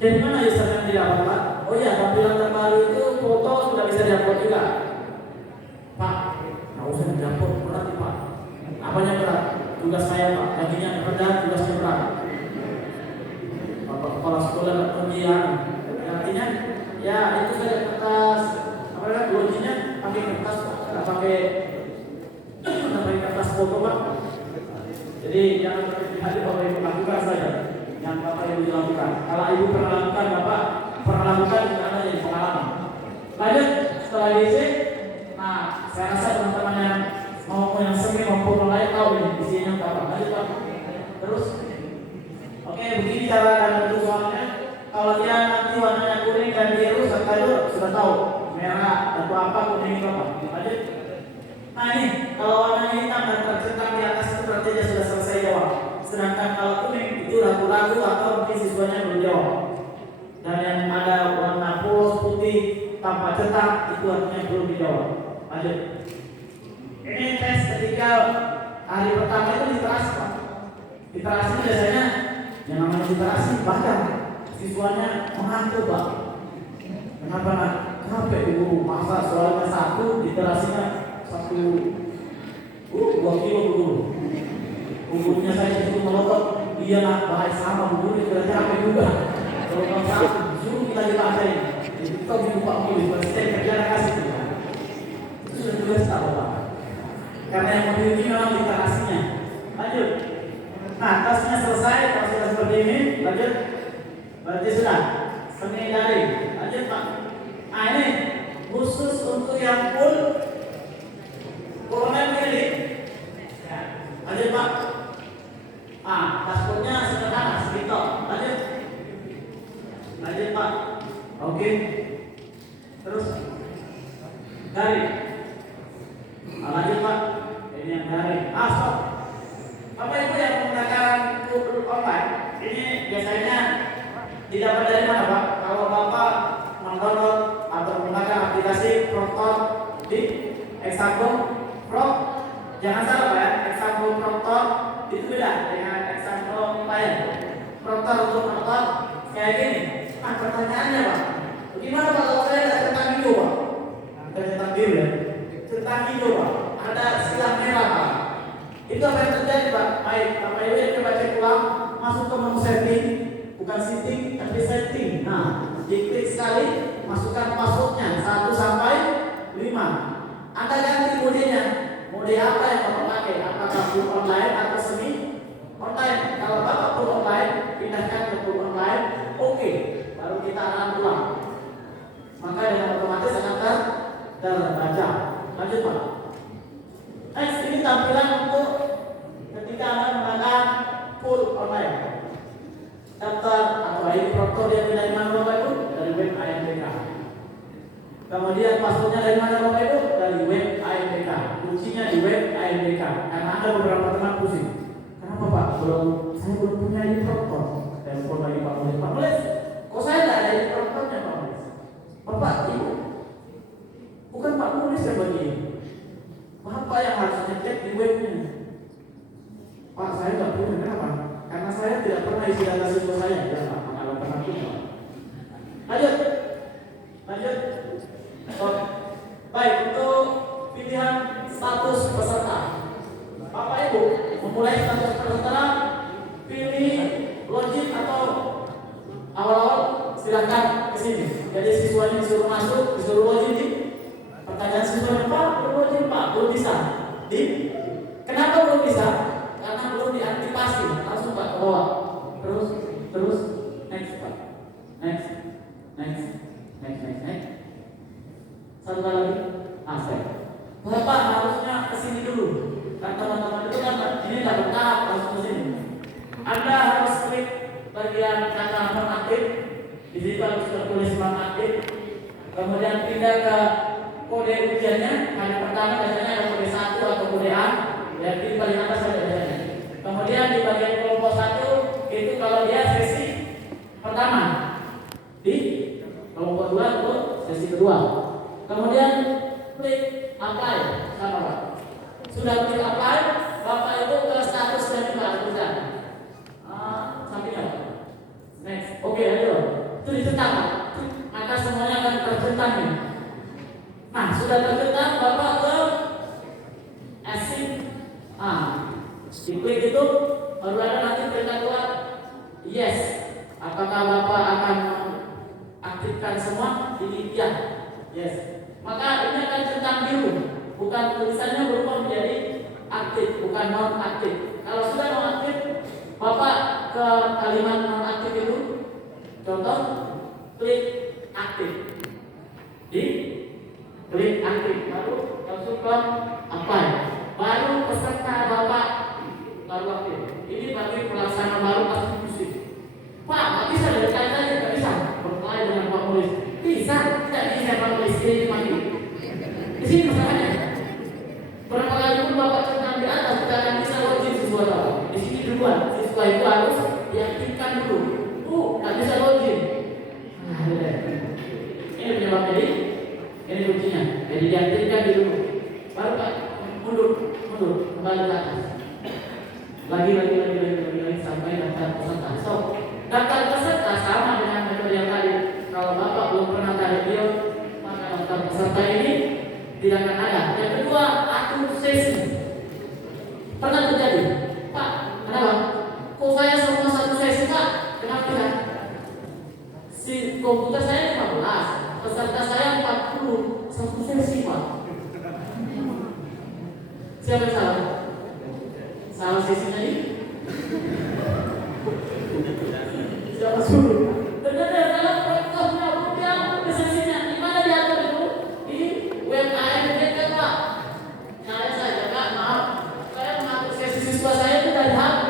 Jadi mana user yang didapat Pak? Oh iya, tampilan terbaru itu foto sudah bisa diupload juga. Pak, nggak usah diupload, berat nih Pak. Apanya berat? Tugas saya Pak, gajinya rendah, tugasnya berat. Bapak kepala sekolah ujian, artinya ya itu saja kertas, apa namanya, ujiannya pakai kertas, nggak pakai kertas foto Pak. Jadi jangan berhati-hati Bapak Ibu lakukan saja yang Bapak Ibu lakukan. Kalau Ibu pernah lakukan, Bapak pernah lakukan, karena jadi pengalaman. Lanjut setelah diisi, nah saya rasa teman-teman yang mau yang semi maupun lain tahu ini isinya apa. Lanjut Pak. Terus, oke, begini cara dan bentuk soalnya. Kalau dia nanti warnanya kuning dan biru, serta itu sudah tahu merah atau apa, kuning apa. Lanjut. Nah ini kalau warnanya hitam dan tercetak di atas itu berarti dia sudah selesai jawab. Sedangkan kalau kuning itu ragu-ragu atau mungkin siswanya belum jawab. Dan yang ada warna polos putih tanpa cetak itu artinya belum dijawab. Lanjut. Ini tes ketika hari pertama itu literasi Pak. Literasi biasanya yang namanya literasi bahkan siswanya mengantuk Pak. Kenapa nak? Capek guru masa soalnya satu, literasinya 2 kilo guru. Gurunya saya itu melotot, dia nak bahas sama guru itu capek juga. Kalau nggak salah, suruh kita dibacain. Jadi kita buka mulut, pasti saya kerja kasih. Itu sudah jelas tahu Pak. Karena yang memiliki memang literasinya. Lanjut. Nah, tasnya selesai, kalau sudah seperti ini, lanjut. Berarti sudah. Seni daring. Lanjut Pak. Nah ini khusus untuk yang full kolonel pilih. Lanjut Pak. Dashboardnya sederhana, segitu. Lanjut Pak. Oke. Terus daring. Lanjut Pak. Ini yang daring. Stop. Bapak Ibu yang menggunakan tool online, ini biasanya didapat dari mana Pak? Kalau Bapak mendownload atau menggunakan aplikasi Proton di Hexagon Jangan salah Pak ya, example proktor itu beda dengan example klien. Proktor untuk proktor kayak gini. Nah pertanyaannya Pak, gimana Pak kalau saya ada centang biru Pak? Ada centang biru ya? Centang biru Pak, ada silang merah Pak. Itu apa yang terjadi Pak? Baik, Bapak Ibu coba cek ulang, masuk ke menu setting, bukan setting, tapi setting. Nah, diklik sekali, masukkan passwordnya 1 sampai 5. Anda ganti modenya. Mode apa yang Bapak pakai? Apakah full online atau semi online? Kalau Bapak full online, pindahkan ke full online. Oke, baru kita akan ulang. Maka dengan otomatis akan terbaca. Lanjut Pak. Next, ini tampilan untuk ketika Anda menggunakan full online. Daftar atau ID proktor yang dari mana Bapak Ibu? Dari web IMDK. Kemudian passwordnya dari mana Bapak Ibu? Dari web IMDK. Kuncinya di web IMDK. Karena ada beberapa teman pusing. Kenapa Pak? Saya belum punya ID proktor. Telepon lagi Pak Mulis. Pak Mulis, kok saya tidak ada ID proktornya Pak Mulis? Bapak Ibu, bukan Pak Mulis yang begini. Bapak yang harus ngecek di webnya. Pak, saya nggak punya. Kenapa? Karena saya tidak pernah isi data siswa saya. Ya Pak, kalau pernah punya. Lanjut. Oh. Baik, untuk pilihan status peserta. Bapak Ibu, memulai status peserta, pilih login atau awal-awal silakan ke sini. Jadi siswanya disuruh masuk, disuruh login di pertanyaan siswanya, Pak, belum login Pak, belum bisa. Kenapa belum bisa? Karena belum diaktifasi. Langsung Pak ke bawah. Terus next Pak. Next. Satu kali lagi. Saya. Bapak harusnya kesini dulu. Kan teman-teman itu kan ini tidak bertahap langsung ke sini. Anda harus klik bagian kata nonaktif. Di situ harus tertulis nonaktif. Kemudian pindah ke kode ujiannya. Hanya pertama biasanya ada kode 1 atau kode A. Ya di paling atas ada biasanya. Kemudian di bagian kelompok 1 itu kalau dia sesi pertama. Di kelompok 2 itu sesi kedua. Kemudian klik apply sama Pak. Sudah klik apply, Bapak itu ke status dan juga tulisan. Sampingnya. Next. Oke, ayo. Itu dicentang Pak. Maka semuanya akan tercentang nih. Nah, sudah tercentang, Bapak ke async. Diklik itu baru ada nanti perintah keluar yes. Apakah Bapak akan aktifkan semua? Ini iya. Yes. Maka ini akan centang biru, bukan tulisannya berubah menjadi aktif, bukan non aktif. Kalau sudah non aktif, Bapak ke kalimat non aktif itu, contoh klik aktif, di klik aktif, baru langsung ke apply, baru peserta Bapak baru aktif. Ini bagi pelaksana baru pasti pusing. Pak, nggak bisa dari tadi nggak bisa berkelahi dengan Pak Mulis. Bisa, tidak bisa Pak Mulis ini mati. Di sini masalahnya. Berapa kali pun Bapak centang di atas, tidak akan bisa login siswa Bapak. Di sini duluan, siswa itu harus diaktifkan dulu. Nggak bisa login. Ini penyebabnya ini kuncinya. Jadi diaktifkan dulu. Baru Pak mundur, kembali ke atas. Lagi sampai daftar peserta. So, daftar peserta sama dengan metode yang tadi. Kalau Bapak belum pernah tarik dia, maka daftar peserta ini tidak akan ada. Yang kedua, atur sesi. Pernah terjadi, Pak, kenapa? Kok saya semua satu sesi Pak? Kenapa ya? Si komputer saya 15, peserta saya 40, satu sesi Pak. Siapa yang salah? Salah sesinya ini? Siapa suruh? Ternyata dalam proyektornya udah di sesinya. Di mana diatur itu? Di web IMDK Pak. Nyala saja Pak, maaf. Saya mengatur sesi siswa saya itu dari HP.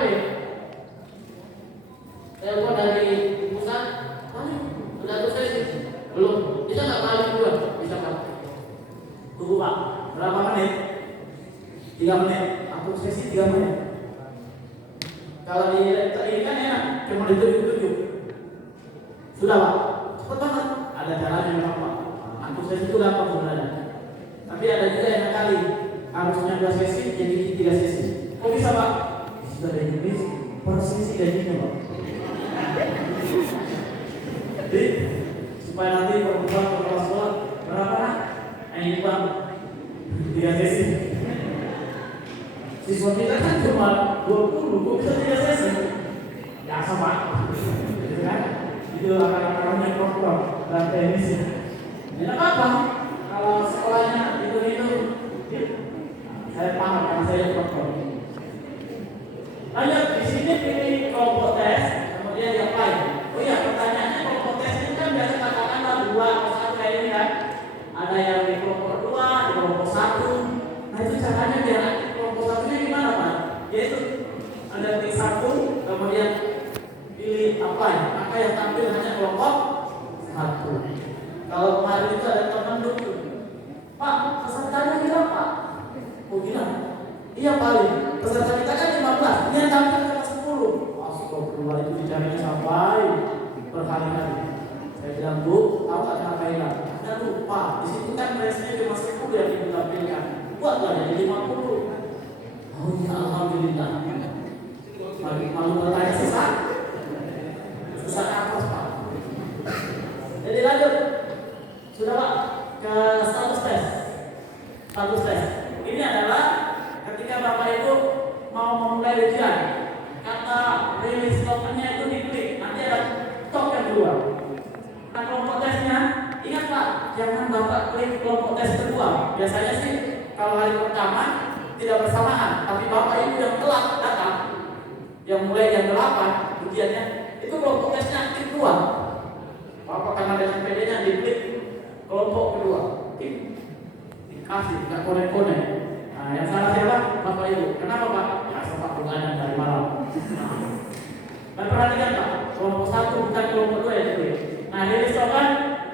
Telepon dari pusat, udah atur sesi? Belum. Bisa nggak kali kedua? Bisa Pak. Tunggu Pak. Berapa menit? 3 menit. Atur sesi 3 menit. Kalau di ini kan enak, cuma ditunjuk-tunjuk. Sudah Pak, cepat banget. Ada caranya memang Pak. Atur sesi itu gampang sebenarnya. Tapi ada juga yang kali harusnya 2 sesi jadi 3 sesi. Kok bisa Pak? Sudah ada Inggris, per sesi gajinya Pak. Jadi supaya nanti perempuan kepala sekolah berapa? Ini Bang 3 sesi. Siswa kita kan cuma 20, kok bisa 3 sesi? Ya sama, gitu kan? Itu akan-akannya perempuan dan teknis. Tidak apa-apa kalau sekolahnya itu ya. Saya paham karena saya perempuan. Lanjut, di sini pilih kelompok tes, kemudian diapain? Oh iya, pertanyaannya kelompok tes ini kan biasa katakanlah 2 atau 1 kayak ini kan. Ada yang di kelompok 2, di kelompok 1. Nah itu caranya biar kelompok 1-nya gimana Pak? Yaitu ada klik 1, kemudian pilih apply, maka yang tampil hanya kelompok 1. Kalau kemarin itu ada teman dulu, Pak, pesertanya gila Pak? Oh gila? Iya paling, peserta kita kan 15, ini yang tampil cuma 10. Astagfirullah, itu dicarinya sampai berkali-kali. Saya bilang, Bu, tahu tak kenapa hilang? Anda lupa, di situ kan resnya cuma 10 yang ditampilkan. Buatlah jadi 50. Oh ya Alhamdulillah. Malu bertanya sesat. Sesat apa Pak? Jadi lanjut. Sudah Pak, ke status tes. Status tes. Ini adalah ketika Bapak Ibu mau memulai ujian. Kata release tokennya itu diklik. Nanti ada token kedua. Nah kelompok tesnya, ingat Pak, jangan Bapak klik kelompok tes kedua. Biasanya sih kalau hari pertama tidak bersamaan, tapi Bapak Ibu yang telat datang, yang mulai jam 8 ujiannya, itu kelompok tesnya aktif 2. Bapak karena dengan PD-nya diklik kelompok kedua, dikasih, nggak konek-konek. Nah, yang salah siapa? Bapak Ibu. Kenapa Pak? Ya, sempat begadang dari malam. Dan perhatikan Pak, kelompok 1 bukan kelompok 2 ya diklik. Nah, dari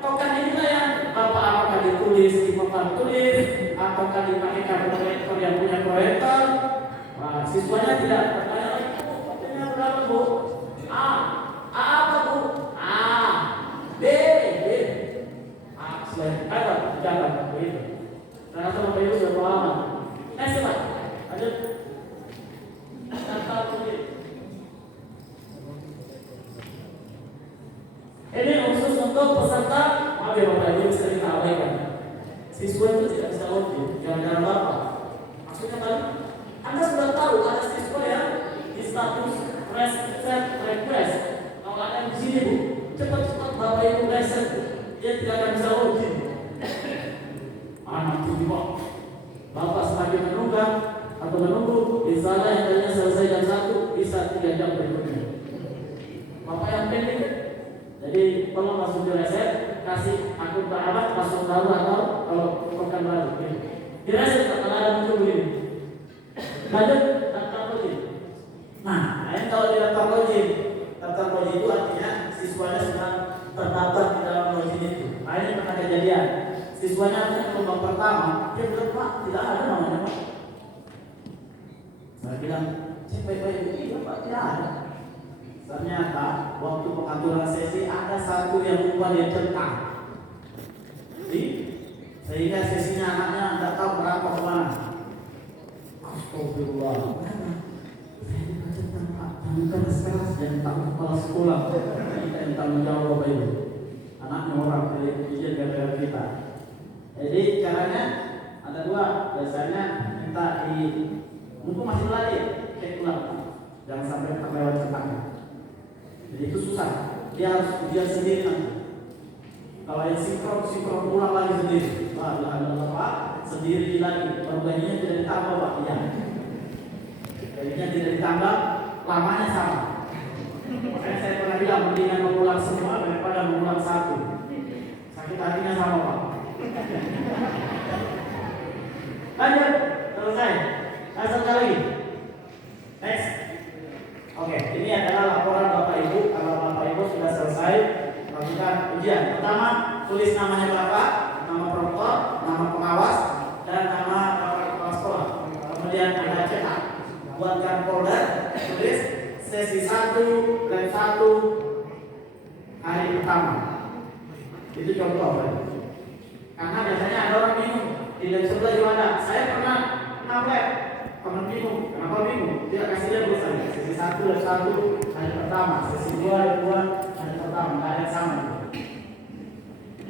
token inilah yang Bapak apakah ditulis di papan tulis, apakah dipakai kalkulator yang punya proyektor. Nah, siswanya tidak bertanya lagi, tokennya berapa Bu? A apa Bu? A, B. Selain kata jangan begitu. Saya rasa Bapak Ibu sudah paham. Next Pak, lanjut. Kata tulis. Ini khusus untuk peserta. Maaf ya Bapak Ibu sering abaikan. Siswa itu tidak bisa login gara-gara Bapak. Maksudnya tadi, Anda sudah tahu ada siswa yang di status request. Kalau ada di sini Bu, cepat-cepat Bapak Ibu reset. Dia tidak akan bisa login. Anak itu Pak, Bapak semakin menunggang atau menunggu, misalnya yang tadinya selesai jam 1 bisa 3 jam berikutnya. Bapak yang pendek, jadi tolong langsung di reset, kasih akun alamat, masuk baru atau kalau bukan baru. Di reset kalau ada muncul begini. Lanjut daftar login. Nah, ini kalau di daftar login itu artinya siswanya sedang terdaftar di dalam login itu. Nah ini pernah kejadian. Siswanya gelombang pertama, dia bilang Pak, tidak ada namanya Pak. Saya bilang, cek baik-baik, iya Pak, tidak ada. Ternyata waktu pengaturan sesi ada satu yang lupa dia centang. Sehingga sesinya anaknya tidak tahu berapa kemana. Astagfirullah. Saya juga centang Pak, jangan keras-keras, jangan takut kepala sekolah. Kita yang tanggung jawab Bapak Ibu. Anaknya orang dari ujian gara-gara kita. Jadi caranya ada 2. Biasanya minta di mumpung masih belajar, cek ulang, jangan sampai terlewat centangnya. Jadi itu susah. Dia harus ujian sendiri nanti. Kalau yang sinkron ulang lagi sendiri. Pak, sendiri lagi. Perbandingannya tidak ditambah Pak. Iya. Jadinya tidak ditambah, lamanya sama. Makanya saya pernah bilang mendingan mengulang semua daripada mengulang 1. Sakit hatinya sama Pak. Lanjut, selesai. Satu lagi. Next. Oke, ini adalah laporan Bapak Ibu. Kalau Bapak Ibu sudah selesai lakukan ujian. Pertama, tulis namanya Bapak, nama promotor, nama pengawas, dan nama Bapak Kepala Sekolah. Kemudian ada cetak. Buatkan folder, tulis sesi 1, lab 1, hari pertama. Itu contoh. Karena biasanya ada orang bingung di lab sebelah gimana. Saya pernah Jadi kasih dia dulu saja. Sesi 1 dan 1 hari pertama, sesi 2 dan 2 hari pertama, nggak ada yang sama.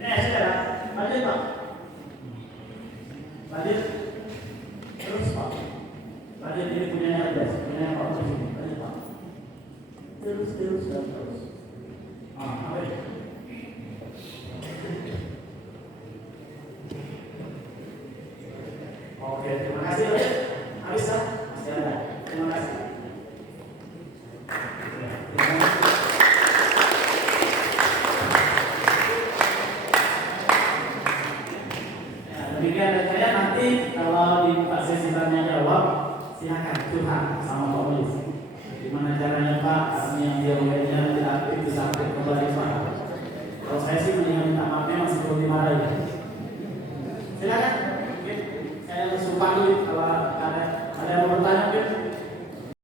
Sudah, lanjut Pak. Lanjut. Terus Pak. Lanjut ini punya punya Pak Presiden. Lanjut Pak. Terus dan terus. Apa itu? Oke, terima kasih. Habis kan? Masih ada. Terima kasih. Demikian dari saya, nanti kalau dibuka sesi tanya jawab silakan curhat sama Pak Polis. Gimana caranya Pak? Yang dia melihatnya